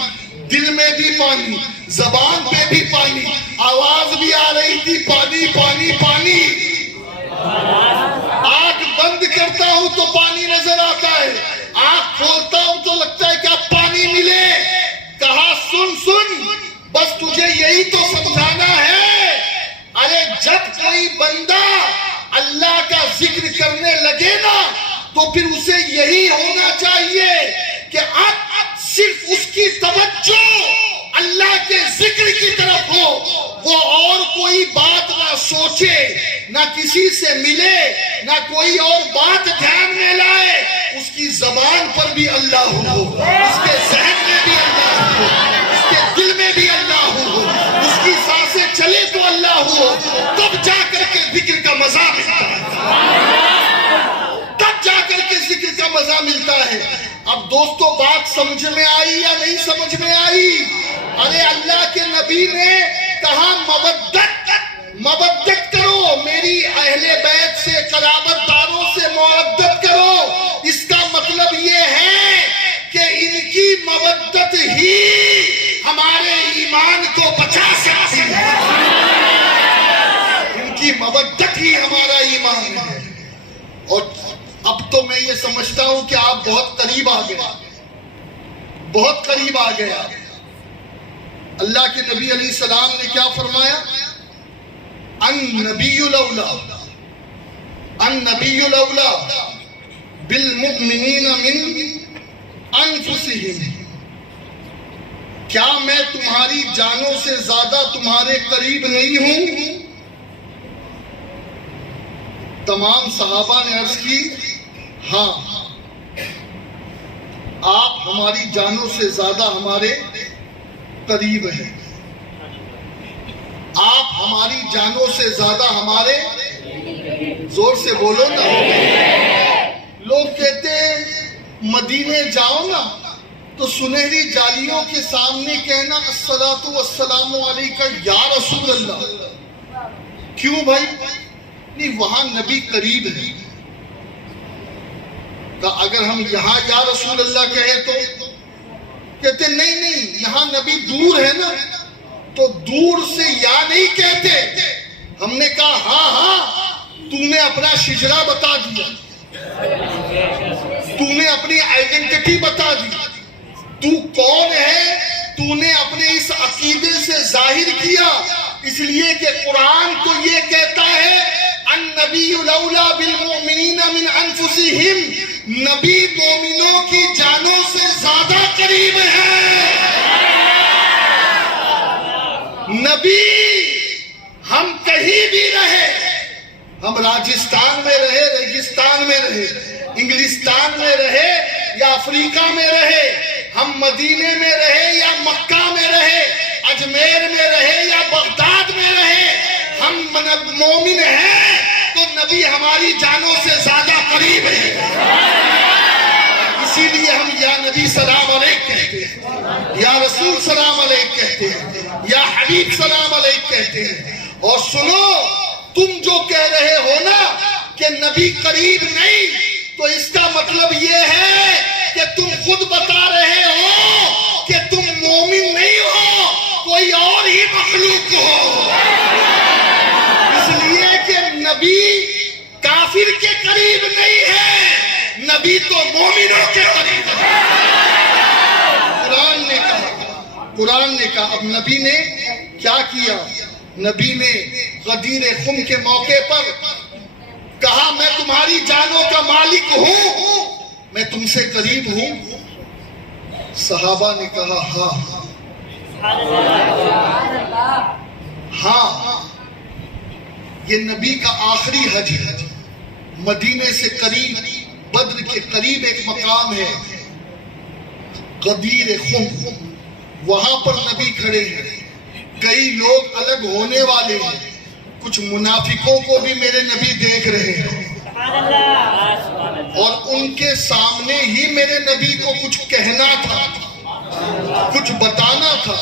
دل میں بھی پانی، زبان پہ بھی پانی، آواز بھی آ رہی تھی پانی پانی پانی۔ آنکھ بند کرتا ہوں تو پانی نظر آتا ہے، آنکھ کھولتا ہوں تو لگتا ہے کہ پانی ملے۔ کہا سن سن، بس تجھے یہی تو سمجھانا ہے، ارے جب کوئی بندہ اللہ کا ذکر کرنے لگے نا تو پھر اسے یہی ہونا چاہیے کہ اب صرف اس کی توجہ اللہ کے ذکر کی طرف ہو، وہ اور کوئی بات نہ سوچے، نہ کسی سے ملے، نہ کوئی اور بات دھیان میں لائے، اس کی زبان پر بھی اللہ ہو، اس کے ذہن میں بھی اللہ ہو، اس کے دل میں بھی اللہ ہو، اس کی سانسیں چلے تو اللہ ہو، تب جا کر کے ذکر کا مزہ ملتا ہے، تب جا کر کے ذکر کا مزہ ملتا ہے۔ اب دوستو بات سمجھ میں آئی یا نہیں سمجھ میں آئی؟ ارے اللہ کے نبی نے کہا مودت کرو، میری اہل بیت سے، قرابت داروں سے مودت کرو۔ اس کا مطلب یہ ہے کہ ان کی مودت ہی ہمارے ایمان کو بچا سکتی ہے، ان کی مودت ہی ہمارا ایمان ہے۔ اور اب تو میں یہ سمجھتا ہوں کہ آپ بہت قریب آ گئے، بہت قریب آ گیا۔ اللہ کے نبی علیہ السلام نے کیا فرمایا؟ النبی الاولی بالمؤمنین من انفسہم، کیا میں تمہاری جانوں سے زیادہ تمہارے قریب نہیں ہوں؟ تمام صحابہ نے عرض کی ہاں، آپ ہماری جانوں سے زیادہ ہمارے قریب ہیں، آپ ہماری جانوں سے زیادہ ہمارے، زور سے بولو نا۔ لوگ کہتے ہیں مدینے جاؤ نا تو سنہری جالیوں کے سامنے کہنا الصلاۃ والسلام علیکہ یا رسول اللہ۔ کیوں بھائی؟ نہیں، وہاں نبی قریب ہے۔ کہ اگر ہم یہاں یا رسول اللہ کہیں تو کہتے نہیں، یہاں نبی دور ہے نا، تو دور سے یا نہیں کہتے۔ ہم نے کہا ہاں، تو نے اپنا شجرا بتا دیا، تو نے اپنی آئیڈینٹی بتا دی، تو کون ہے، تو نے اپنے اس عقیدے سے ظاہر کیا اس لیے کہ قرآن تو یہ کہتا ہے النبی الاولی بالمؤمنین من انفسہم، نبی مومنوں کی جانوں سے زیادہ قریب ہے۔ نبی ہم کہیں بھی رہے، ہم راجستھان میں رہے، ریگستان میں رہے، انگلستان میں رہے یا افریقہ میں رہے، ہم مدینے میں رہے یا مکہ میں رہے، اجمیر میں رہے یا بغداد میں رہے، ہم مومن ہیں تو نبی ہماری جانوں سے زیادہ قریب ہے۔ اسی لیے ہم یا نبی سلام علیک کہتے ہیں، یا رسول سلام علیک کہتے ہیں، یا حبیب سلام علیک کہتے ہیں۔ اور سنو، تم جو کہہ رہے ہو نا کہ نبی قریب نہیں، تو اس کا مطلب یہ ہے کہ تم خود بتا رہے ہو کہ تم مومن نہیں ہو، کوئی اور ہی مخلوق ہو۔ اس لیے کہ نبی کافر کے قریب نہیں ہے، نبی تو مومنوں کے قریب ہے۔ قرآن نے کہا، اب نبی نے کیا کیا؟ نبی نے غدیر خم کے موقع پر کہا میں تمہاری جانوں کا مالک ہوں، میں تم سے قریب ہوں۔ صحابہ نے کہا ہاں، یہ نبی کا آخری حج ہے، مدینے سے قریب، بدر کے قریب ایک مقام ہے غدیر خم، وہاں پر نبی کھڑے ہیں، کئی لوگ الگ ہونے والے ہیں، کچھ منافقوں کو بھی میرے نبی دیکھ رہے ہیں، اور ان کے سامنے ہی میرے نبی کو کچھ کہنا تھا، کچھ بتانا تھا۔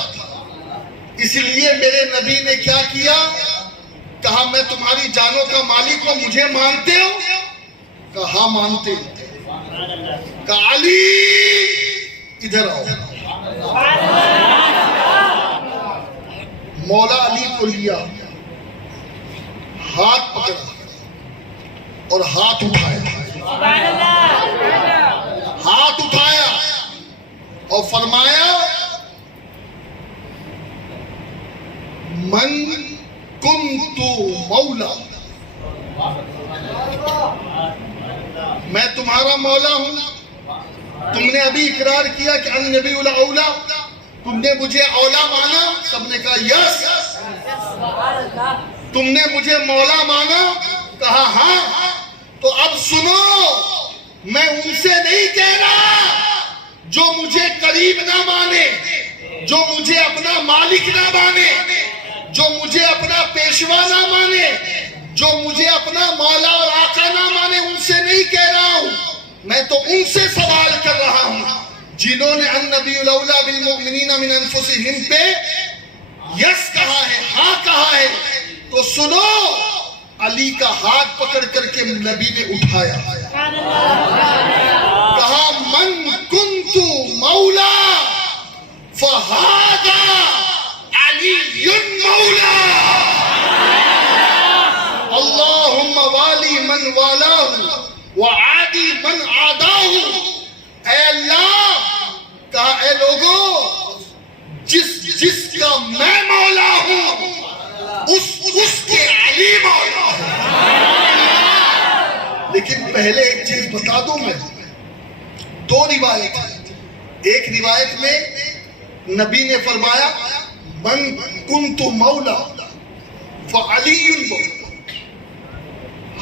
اس لیے میرے نبی نے کیا کیا؟ کہا میں تمہاری جانوں کا مالک ہوں، مجھے مانتے ہو؟ کہا ہاں مانتے ہو۔ کہا علی ادھر آؤ۔ مولا علی کو لیا، ہاتھ پکڑا اور ہاتھ اٹھایا اور فرمایا من کنت مولا، میں تمہارا مولا ہوں۔ تم نے ابھی اقرار کیا کہ النبی الاولی، تم نے مجھے اولا مانا، سب نے کہا یس۔ تم نے مجھے مولا مانا، کہا ہاں۔ تو اب سنو، میں ان سے نہیں کہہ رہا جو مجھے قریب نہ مانے، جو مجھے اپنا مالک نہ مانے، جو مجھے اپنا پیشوا نہ مانے، جو مجھے اپنا مولا اور آقا نہ مانے، ان سے نہیں کہہ رہا ہوں، میں تو ان سے سوال کر رہا ہوں جنہوں نے النبی الاولی بالمؤمنین من انفسہم پہ یس کہا ہے، ہاں کہا ہے۔ تو سنو، علی کا ہاتھ پکڑ کر کے نبی نے اٹھایا، کہا من کنت مولا فہذا علی مولا، اللہم والی من والاہ وعادی من عاداہ۔ اے اللہ، کہا اے لوگوں، جس کا میں مولا ہوں اس کے علی مولا ہے۔ لیکن پہلے ایک چیز بتا دوں میں، دو روایت ہیں۔ ایک روایت میں نبی نے فرمایا من کنت مولا فعلی مولا،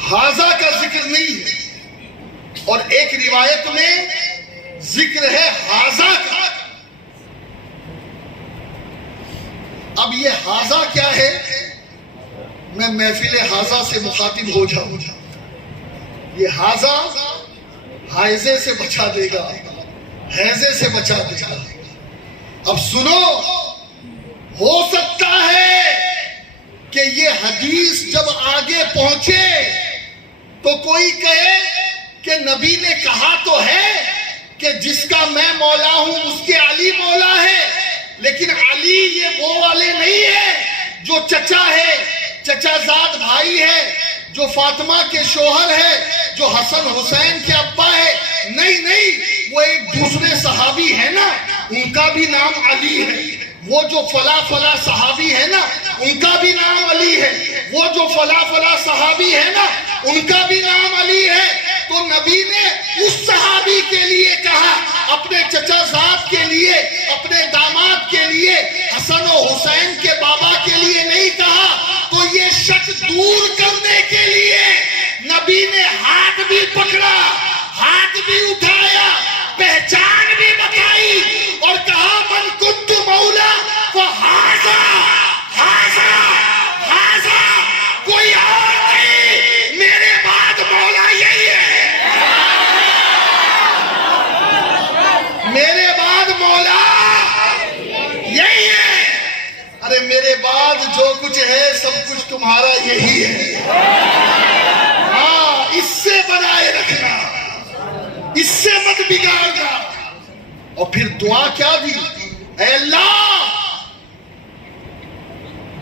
حاضہ کا ذکر نہیں ہے، اور ایک روایت میں ذکر ہے حاضہ کا۔ اب یہ حاضہ کیا ہے؟ میں محفل حاضہ سے مخاطب ہو جاؤں۔ یہ حاضہ حائزے سے بچا دے گا، حیضے سے بچا دے گا۔ اب سنو، ہو سکتا ہے کہ یہ حدیث جب آگے پہنچے تو کوئی کہے کہ نبی نے کہا تو ہے کہ جس کا میں مولا ہوں اس کے علی مولا ہے، لیکن علی یہ وہ والے نہیں ہے جو چچا ہے، چچا زاد بھائی ہے، جو فاطمہ کے شوہر ہے، جو حسن حسین کے ابا ہے۔ نہیں، وہ ایک دوسرے صحابی ہے نا، ان کا بھی نام علی ہے۔ وہ جو فلاں فلاں صحابی ہے نا ان کا بھی نام علی ہے، وہ جو فلاں فلاں صحابی ہے نا ان کا بھی نام علی ہے. تو نبی نے اس صحابی کے لیے کہا، اپنے چچا زاد کے لیے، اپنے داماد کے لیے، حسن و حسین کے بابا کے لیے نہیں کہا. تو یہ شک دور کرنے کے لیے نبی نے ہاتھ بھی پکڑا، ہاتھ بھی اٹھایا، پہچان بھی بتائی اور کہا من کنت مولا فہذا ہذا ہذا، کوئی اور نہیں، میرے بعد مولا یہی ہے، میرے بعد مولا یہی ہے. ارے میرے بعد جو کچھ ہے سب کچھ تمہارا یہی ہے. ہاں اس سے بنائے رکھنا، اس سے مت بگاڑنا. اور پھر دعا کیا دی؟ اے اللہ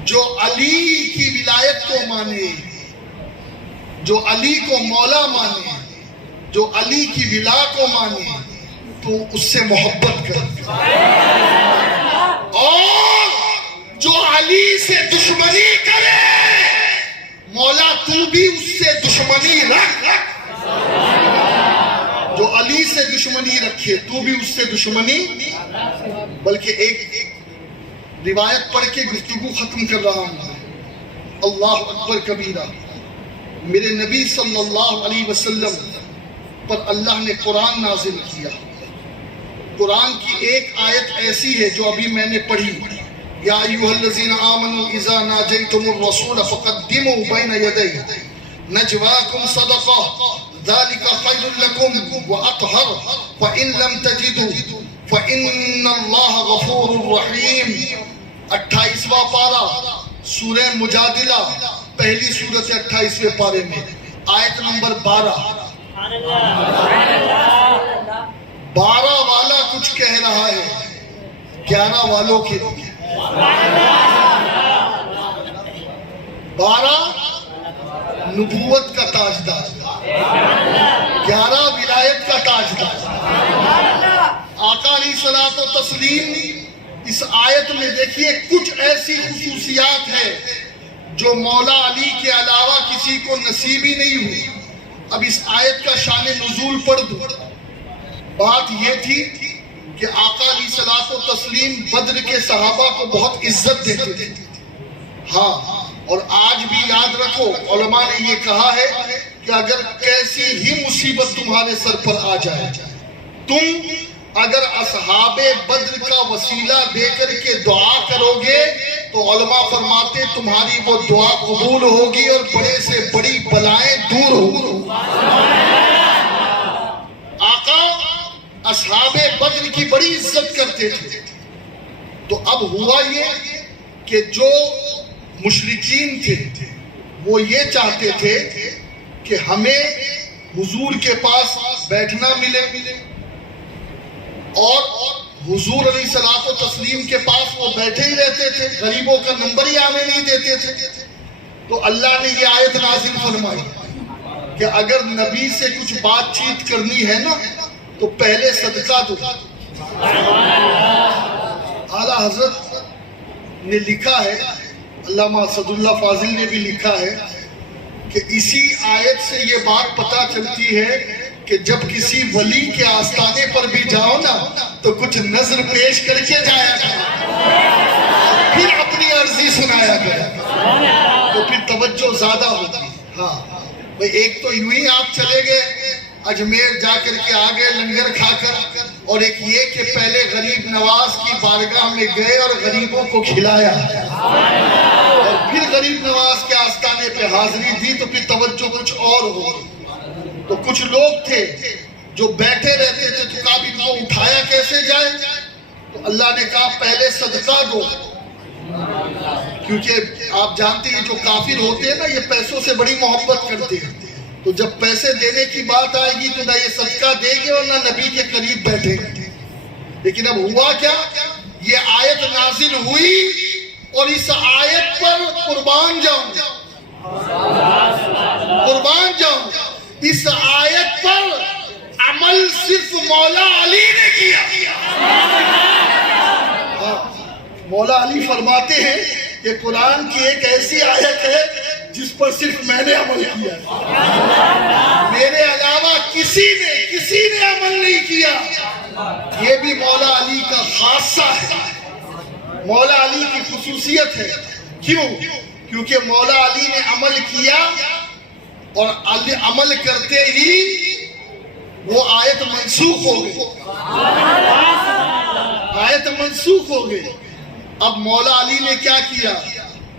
جو علی کی ولایت کو مانے، جو علی کو مولا مانے، جو علی کی ولا کو مانے تو اس سے محبت کر، اور جو علی سے دشمنی کرے مولا تو بھی اس سے دشمنی رکھ. جو علی سے دشمنی رکھے تو بھی اس سے دشمنی. بلکہ ایک روایت پڑھ کے گفتگو ختم کر رہا ہوں. اللہ اکبر کبیرہ. میرے نبی صلی اللہ علیہ وسلم پر اللہ نے قرآن نازل کیا. قرآن کی ایک آیت ایسی ہے جو ابھی میں نے پڑھی، یا ایھا الذین آمنوا اذا ناجیتم الرسول فقدموا بین یدی نجواکم صدقہ ذالک خیر لکم واطہر فإن لم تجدوا فإن اللہ غفور رحیم. 28واں پارہ سورہ مجادلہ، پہلی سورت 28ویں پارے میں آیت نمبر 12. 12 والا کچھ کہہ رہا ہے 11 والوں کے لیے. 12 نبوت کا تاجدار، 11 ولایت کا تاجدار. آقا علیہ الصلوۃ والتسلیم اس آیت میں دیکھیے کچھ ایسی خصوصیات ہیں جو مولا علی کے علاوہ کسی کو نصیب ہی نہیں ہوئی. اب اس آیت کا شان نزول پڑھ دو. بات یہ تھی کہ آقا علیہ الصلوۃ والتسلیم بدر کے صحابہ کو بہت عزت دیتے تھے. ہاں، اور آج بھی یاد رکھو علماء نے یہ کہا ہے کہ اگر کیسی ہی مصیبت تمہارے سر پر آ جائے، تم اگر اصحاب بدر کا وسیلہ دے کر کے دعا کرو گے تو علماء فرماتے تمہاری وہ دعا قبول ہوگی اور بڑے سے بڑی بلائیں دور ہوگی. آقا اصحاب بدر کی بڑی عزت کرتے تھے. تو اب ہوا یہ کہ جو مشرکین تھے وہ یہ چاہتے تھے کہ ہمیں حضور کے پاس بیٹھنا ملے، اور حضور علیہ الصلوۃ والتسلیم کے پاس وہ بیٹھے ہی رہتے تھے، غریبوں کا نمبر ہی آنے نہیں دیتے تھے. تو اللہ نے یہ آیت نازل فرمائی کہ اگر نبی سے کچھ بات چیت کرنی ہے نا تو پہلے صدقہ دو. اعلیٰ حضرت نے لکھا ہے، علامہ اسد اللہ فاضل نے بھی لکھا ہے کہ اسی آیت سے یہ بات پتہ چلتی ہے کہ جب کسی ولی کے آستانے پر بھی جاؤ نا تو کچھ نظر پیش کر کے جایا کرو، پھر اپنی عرضی سنایا کرو تو پھر توجہ زیادہ ہوتی. ہاں بھئی ایک تو یوں ہی آپ چلے گئے اجمیر جا کر کے آگے لنگر کھا کر، اور ایک یہ کہ پہلے غریب نواز کی بارگاہ میں گئے اور غریبوں کو کھلایا، اور پھر غریب نواز کے آستانے پہ حاضری دی تو پھر توجہ کچھ اور ہوگی. تو کچھ لوگ تھے جو بیٹھے رہتے تھے تو کہا بھی ان کو اٹھایا کیسے جائے، تو اللہ نے کہا پہلے صدقہ دو. کیونکہ آپ جانتے ہیں جو کافر ہوتے ہیں نا یہ پیسوں سے بڑی محبت کرتے ہیں، تو جب پیسے دینے کی بات آئے گی تو نہ یہ صدقہ دیں گے اور نہ نبی کے قریب بیٹھیں گے. لیکن اب ہوا کیا، یہ آیت نازل ہوئی اور اس آیت پر قربان جاؤں، قربان جاؤں. اس آیت پر عمل صرف مولا علی نے کیا. مولا علی فرماتے ہیں کہ قرآن کی ایک ایسی آیت ہے جس پر صرف میں نے عمل کیا ہے، میرے علاوہ کسی نے عمل نہیں کیا۔ یہ بھی مولا علی کا خاصہ ہے، مولا علی کی خصوصیت ہے۔ کیوں؟ کیونکہ مولا علی نے عمل کیا اور عمل کرتے ہی وہ آیت منسوخ ہو گئی، آیت منسوخ ہو گئی۔ اب مولا علی نے کیا کیا؟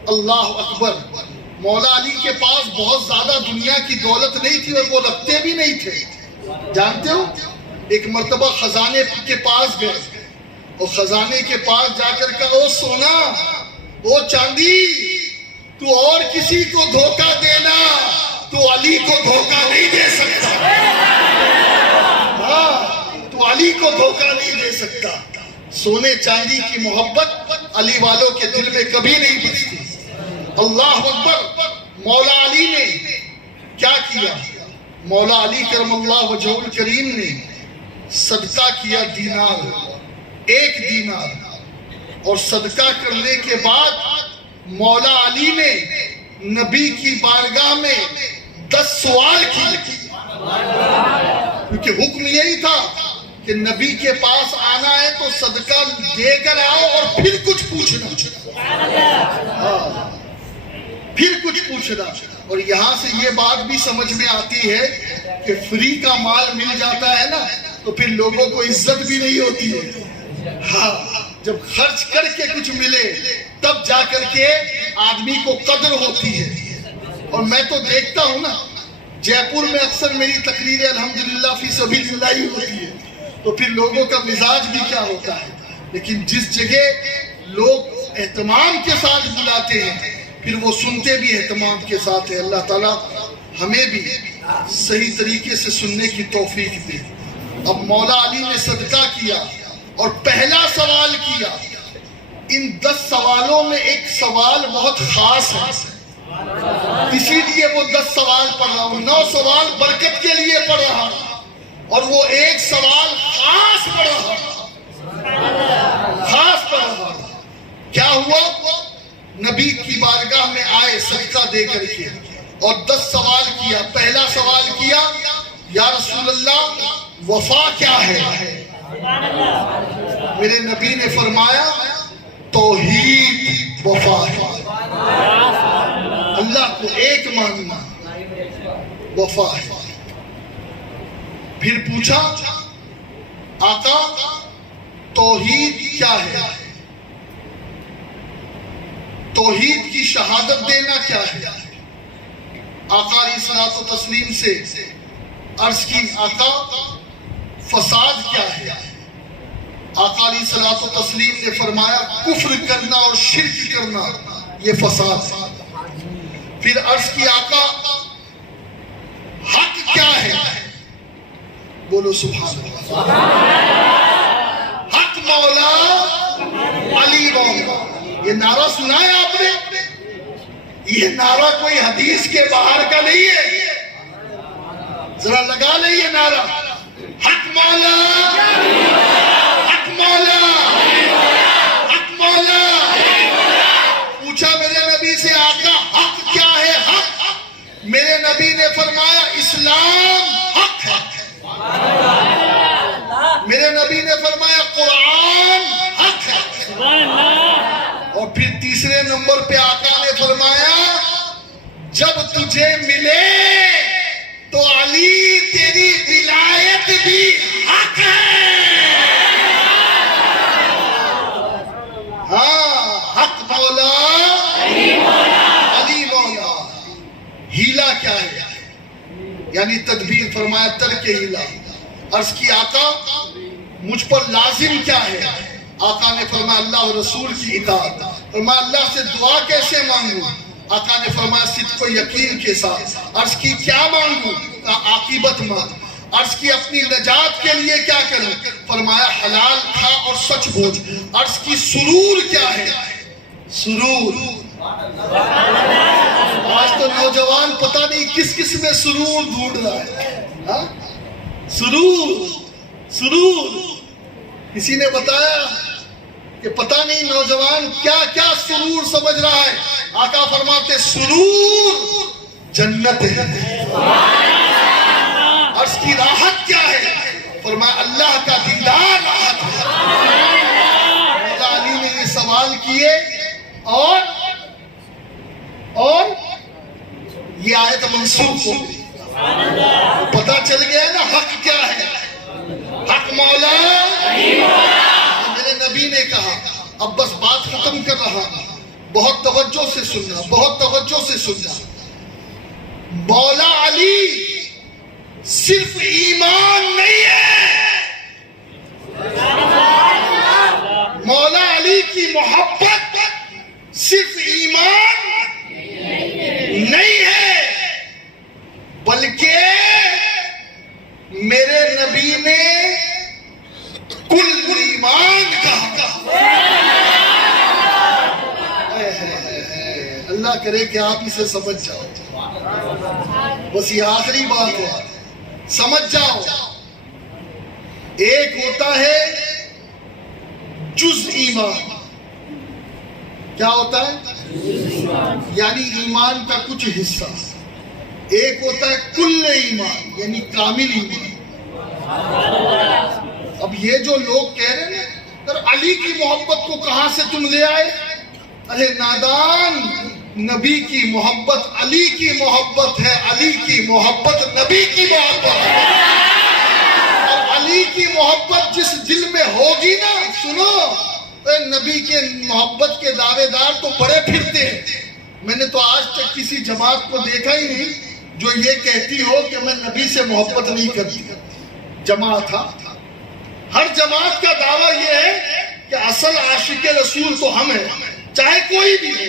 اللہ اکبر! مولا علی کے پاس بہت زیادہ دنیا کی دولت نہیں تھی اور وہ رکھتے بھی نہیں تھے، جانتے ہو؟ ایک مرتبہ خزانے کے پاس گئے اور خزانے کے پاس جا کر کہا، او سونا، او چاندی، تو اور کسی کو دھوکہ دینا، تو علی کو دھوکہ نہیں دے سکتا۔ ہاں، تو علی کو دھوکہ نہیں دے سکتا۔ سونے چاندی کی محبت علی والوں کے دل میں کبھی نہیں بچتی۔ اللہ اکبر! مولا علی نے کیا کیا؟ مولا علی کرم اللہ وجہہ الکریم نے صدقہ کیا دینار، 1 دینار، اور صدقہ کرنے کے بعد مولا علی نے نبی کی بارگاہ میں 10 سوال کیے، کیونکہ حکم یہی تھا کہ نبی کے پاس آنا ہے تو صدقہ دے کر آؤ اور پھر کچھ پوچھنا، پھر کچھ پوچھنا۔ اور یہاں سے یہ بات بھی سمجھ میں آتی ہے کہ فری کا مال مل جاتا ہے نا تو پھر لوگوں کو عزت بھی نہیں ہوتی ہے۔ ہاں، جب خرچ کر کے کچھ ملے تب جا کر کے آدمی کو قدر ہوتی ہے۔ اور میں تو دیکھتا ہوں نا، جے پور میں اکثر میری تقریریں الحمدللہ فی سبیل اللہ ہی ہوتی ہے، تو پھر لوگوں کا مزاج بھی کیا ہوتا ہے۔ لیکن جس جگہ لوگ اہتمام کے ساتھ بلاتے ہیں پھر وہ سنتے بھی اہتمام کے ساتھ ہیں۔ اللہ تعالیٰ ہمیں بھی صحیح طریقے سے سننے کی توفیق دے۔ اب مولا علی نے صدقہ کیا اور پہلا سوال کیا۔ ان 10 سوالوں میں ایک سوال بہت خاص ہے، اسی لیے وہ 10 سوال پڑھ رہا ہوں۔ 9 سوال برکت کے لیے پڑھ رہا ہوں اور وہ ایک سوال خاص پڑھ رہا ہوں، خاص پڑھ رہا ہوں۔ کیا ہوا؟ نبی کی بارگاہ میں آئے صدقہ دے کر کے اور 10 سوال کیا۔ پہلا سوال کیا، یا رسول اللہ وفا کیا ہے؟ میرے نبی نے فرمایا توحید وفا ہے، اللہ کو ایک ماننا وفا ہے۔ پھر پوچھا آقا توحید کیا ہے؟ توحید کی شہادت دینا کیا ہے؟ آقا علیہ الصلوۃ والتسلیم سے عرض کی، آقا فساد کیا ہے؟ آقا علیہ الصلوۃ والتسلیم نے فرمایا کفر کرنا اور شرک کرنا یہ فساد ہے۔ پھر عرض کی آقا حق کیا ہے؟ بولو سبحان اللہ۔ حق مولا علی مولا۔ یہ نعرہ سنا ہے آپ نے؟ یہ نعرہ کوئی حدیث کے باہر کا نہیں ہے، ذرا لگا لیں یہ نعرہ، حق مولا، حق مولا، حق مولا۔ پوچھا میرے نبی سے آقا حق کیا ہے؟ حق میرے نبی نے فرمایا اسلام حق ہے۔ میرے نبی نے فرمایا قرآن حق ہے۔ اور پھر تیسرے نمبر پہ آقا نے فرمایا جب تجھے ملے تو علی تیری ولایت بھی حق ہے۔ ہاں، حق مولا علی مولا۔ ہیلا کیا ہے؟ یعنی تدبیر، فرمایا ترک ہیلا۔ عرض کی آقا مجھ پر لازم کیا ہے؟ آقا نے فرمایا اللہ و رسول کی اطاعت۔ فرمایا اللہ سے دعا کیسے مانگوں؟ آقا نے فرمایا صدق و یقین کے ساتھ۔ عرض کی کیا مانگوں؟ عاقبت مانگ۔ عرض کی اپنی نجات کے لیے کیا کروں؟ فرمایا حلال کھا اور سچ بول۔ عرض کی سرور کیا ہے؟ سرور۔ آج تو نوجوان پتہ نہیں کس کس میں سرور ڈھونڈ رہا ہے۔ سرور، سرور۔ کسی نے بتایا کہ پتہ نہیں نوجوان کیا کیا سرور سمجھ رہا ہے. آقا فرماتے سرور جنت ہے. عرض کی راحت کیا ہے؟ فرمایا اللہ کا دیدار راحت ہے. مولا علی نے یہ سوال کیے اور یہ آیت منسوخ ہو گئی. پتہ چل گیا نا حق کیا ہے. حق مولا میرے نبی نے کہا. اب بس بات ختم کر رہا ہوں, بہت توجہ سے سننا, بہت توجہ سے سننا. مولا علی صرف ایمان نہیں ہے, مولا علی کی محبت صرف ایمان نہیں ہے, بلکہ میرے نبی نے کل ایمان کہا. اللہ کرے کہ آپ اسے سمجھ جاؤ. بس یہ آخری بات ہے, سمجھ جاؤ. ایک ہوتا ہے جز ایمان. کیا ہوتا ہے؟ یعنی ایمان کا کچھ حصہ. ایک ہوتا ہے کل ایمان یعنی کامل ایمان. اب یہ جو لوگ کہہ رہے ہیں نا علی کی محبت کو کہاں سے تم لے آئے؟ ارے نادان, نبی کی محبت علی کی محبت ہے, علی کی محبت نبی کی محبت ہے. اور علی کی محبت جس دل میں ہوگی نا, سنو, نبی کے محبت کے دعوے دار تو بڑے پھرتے ہیں. میں نے تو آج تک کسی جماعت کو دیکھا ہی نہیں جو یہ کہتی ہو کہ میں نبی سے محبت نہیں کرتی. جماعت تھا, ہر جماعت کا دعویٰ یہ ہے کہ اصل عاشق رسول تو ہم ہیں, چاہے کوئی بھی ہو,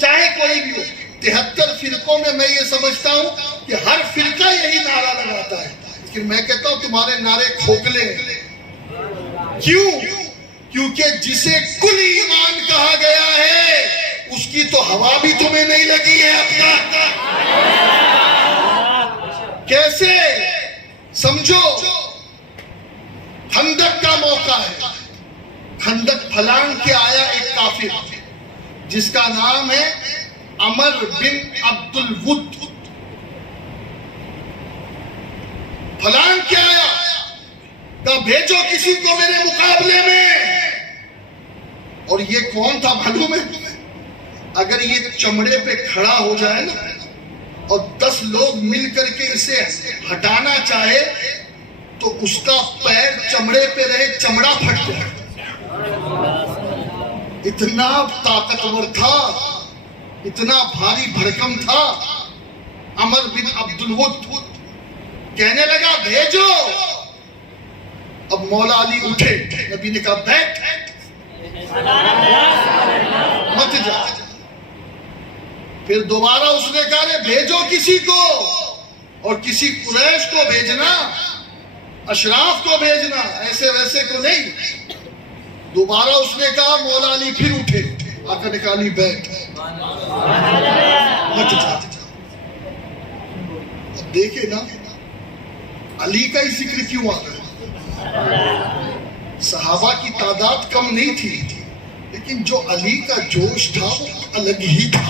چاہے کوئی بھی ہو. 73 فرقوں میں یہ سمجھتا ہوں کہ ہر فرقہ یہی نعرہ لگاتا ہے, لیکن میں کہتا ہوں تمہارے نعرے کھوکھلے ہیں. کیوں؟ کیونکہ جسے کل ایمان کہا گیا ہے اس کی تو ہوا بھی تمہیں نہیں لگی ہے اب تک. کیسے سمجھو, خندق کا موقع ہے. خندق پھلانگ کے آیا ایک کافر جس کا نام ہے عمر بن عبد الود. پھلانگ کے آیا, کہا بھیجو کسی کو میرے مقابلے میں. اور یہ کون تھا معلوم ہے؟ اگر یہ چمڑے پہ کھڑا ہو جائے نا اور 10 لوگ مل کر کے اسے ہٹانا چاہے تو اس کا پیر چمڑے پہ رہے, چمڑا پھٹ جائے. اتنا طاقتور تھا, اتنا بھاری بھرکم تھا عمر بن عبد الود. کہنے لگا بھیجو. اب مولا علی اٹھے, نبی نے کہا بیٹھ, مت جا. پھر دوبارہ اس نے کہا بھیجو کسی کو, اور کسی قریش کو بھیجنا, اشراف کو بھیجنا, ایسے ویسے کو نہیں. دوبارہ اس نے کہا, مولا علی پھر اٹھے. آقا نے کہا علی بیٹھ, مت جا. اب دیکھے نا علی کا ہی ذکر کیوں آ گیا؟ صحابہ کی تعداد کم نہیں تھی, لیکن جو علی کا جوش تھا وہ الگ ہی تھا.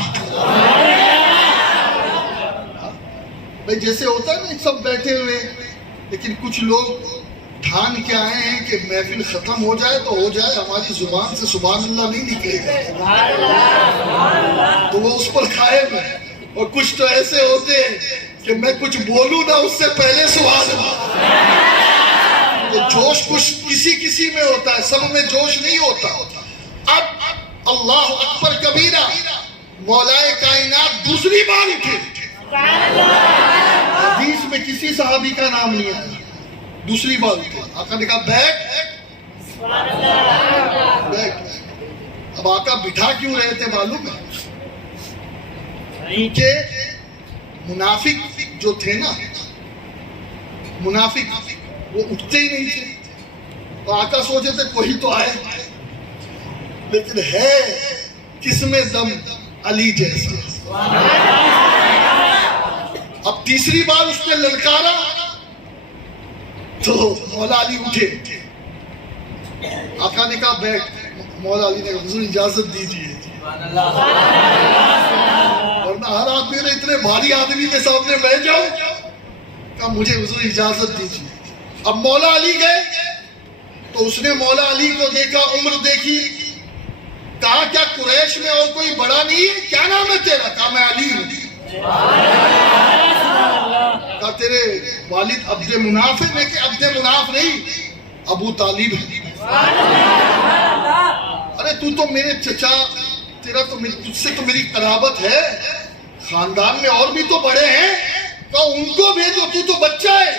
بھائی جیسے ہوتا ہے نا سب بیٹھے ہوئے, لیکن کچھ لوگ ٹھان کے آئے ہیں کہ محفل ختم ہو جائے تو ہو جائے, ہماری زبان سے سبحان اللہ نہیں نکلے گا, تو وہ اس پر قائم ہے. اور کچھ تو ایسے ہوتے ہیں کہ میں کچھ بولوں نا اس سے پہلے سبحان اللہ. تو جوش کچھ کسی میں ہوتا ہے, سب میں جوش نہیں ہوتا. اب اللہ اکبر کبیرہ, مولا کائنات دوسری بار اٹھے. حدیث میں کسی صحابی کا نام نہیں آیا, دوسری بار اٹھے. آقا نے کہا بیٹھ, بیٹھ. اب آقا بٹھا کیوں رہے تھے معلوم ہے؟ کیونکہ منافق جو تھے نا, منافق وہ اٹھتے ہی نہیں تھے. تو آقا سوچے تھے کوئی تو آئے, لیکن ہے کس میں دم علی جیسا. اب تیسری بار اس نے للکارا تو مولا علی اٹھے. آقا نے کہا بیٹھ. مولا علی نے حضور اجازت دیجیے، ورنہ ہر آدمی نے اتنے بھاری آدمی کے سامنے بیٹھ جاؤں، کہا مجھے حضور اجازت دیجیے۔ اب مولا علی گئے تو اس نے مولا علی کو دیکھا، عمر دیکھی، کہا کیا قریش میں اور کوئی بڑا نہیں ہے؟ کیا نام ہے تیرا؟ کہا میں علی ہوں۔ کہا تیرے والد عبد مناف ہے؟ میں کہ عبد مناف نہیں، ابو طالب ہے۔ ارے تو میرے چچا، تیرا تو تجھ سے تو میری قرابت ہے، خاندان میں اور بھی تو بڑے ہیں، کہا ان کو بھیجو، تو بچہ ہے،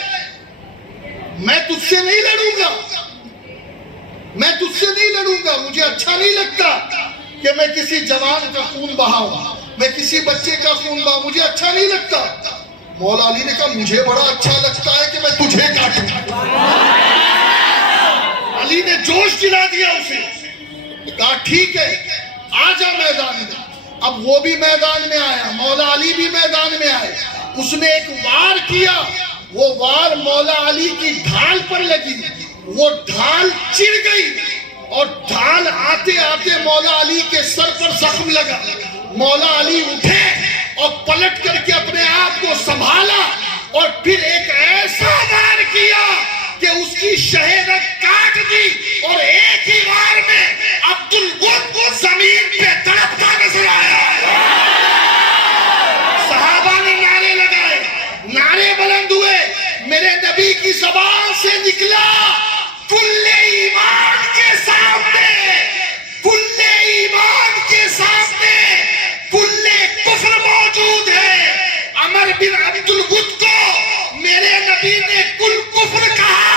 میں تجھ سے نہیں لڑوں گا، میں تجھ سے نہیں لڑوں گا، مجھے اچھا نہیں لگتا کہ میں کسی جوان کا خون بہاؤں، میں کسی بچے کا خون بہاؤں، مجھے اچھا نہیں لگتا۔ مولا علی نے کہا مجھے بڑا اچھا لگتا ہے کہ میں تجھے کاٹوں۔ علی نے جوش دلا دیا اسے، کہا ٹھیک ہے آجا میدان میں۔ اب وہ بھی میدان میں آیا، مولا علی بھی میدان میں آئے، اس نے ایک وار کیا، وہ وار مولا علی کی ڈھال پر لگی، وہ ڈھال چڑ گئی اور ڈھال آتے آتے مولا علی کے سر پر زخم لگا۔ مولا علی اٹھے اور پلٹ کر کے اپنے آپ کو سنبھالا اور پھر ایک ایسا وار کیا کہ اس کی شہرت کاٹ دی، اور ایک ہی وار میں عبد البت زمین پہ تڑپتا نظر آیا۔ صحابہ نے نعرے لگائے، نعرے بلند ہوئے، میرے نبی کی زبان سے نکلا، کل ایمان کے سامنے، کل ایمان کے سامنے کل کفر موجود ہے۔ عمر بن عبد البت کو میرے نبی نے کل کفر کہا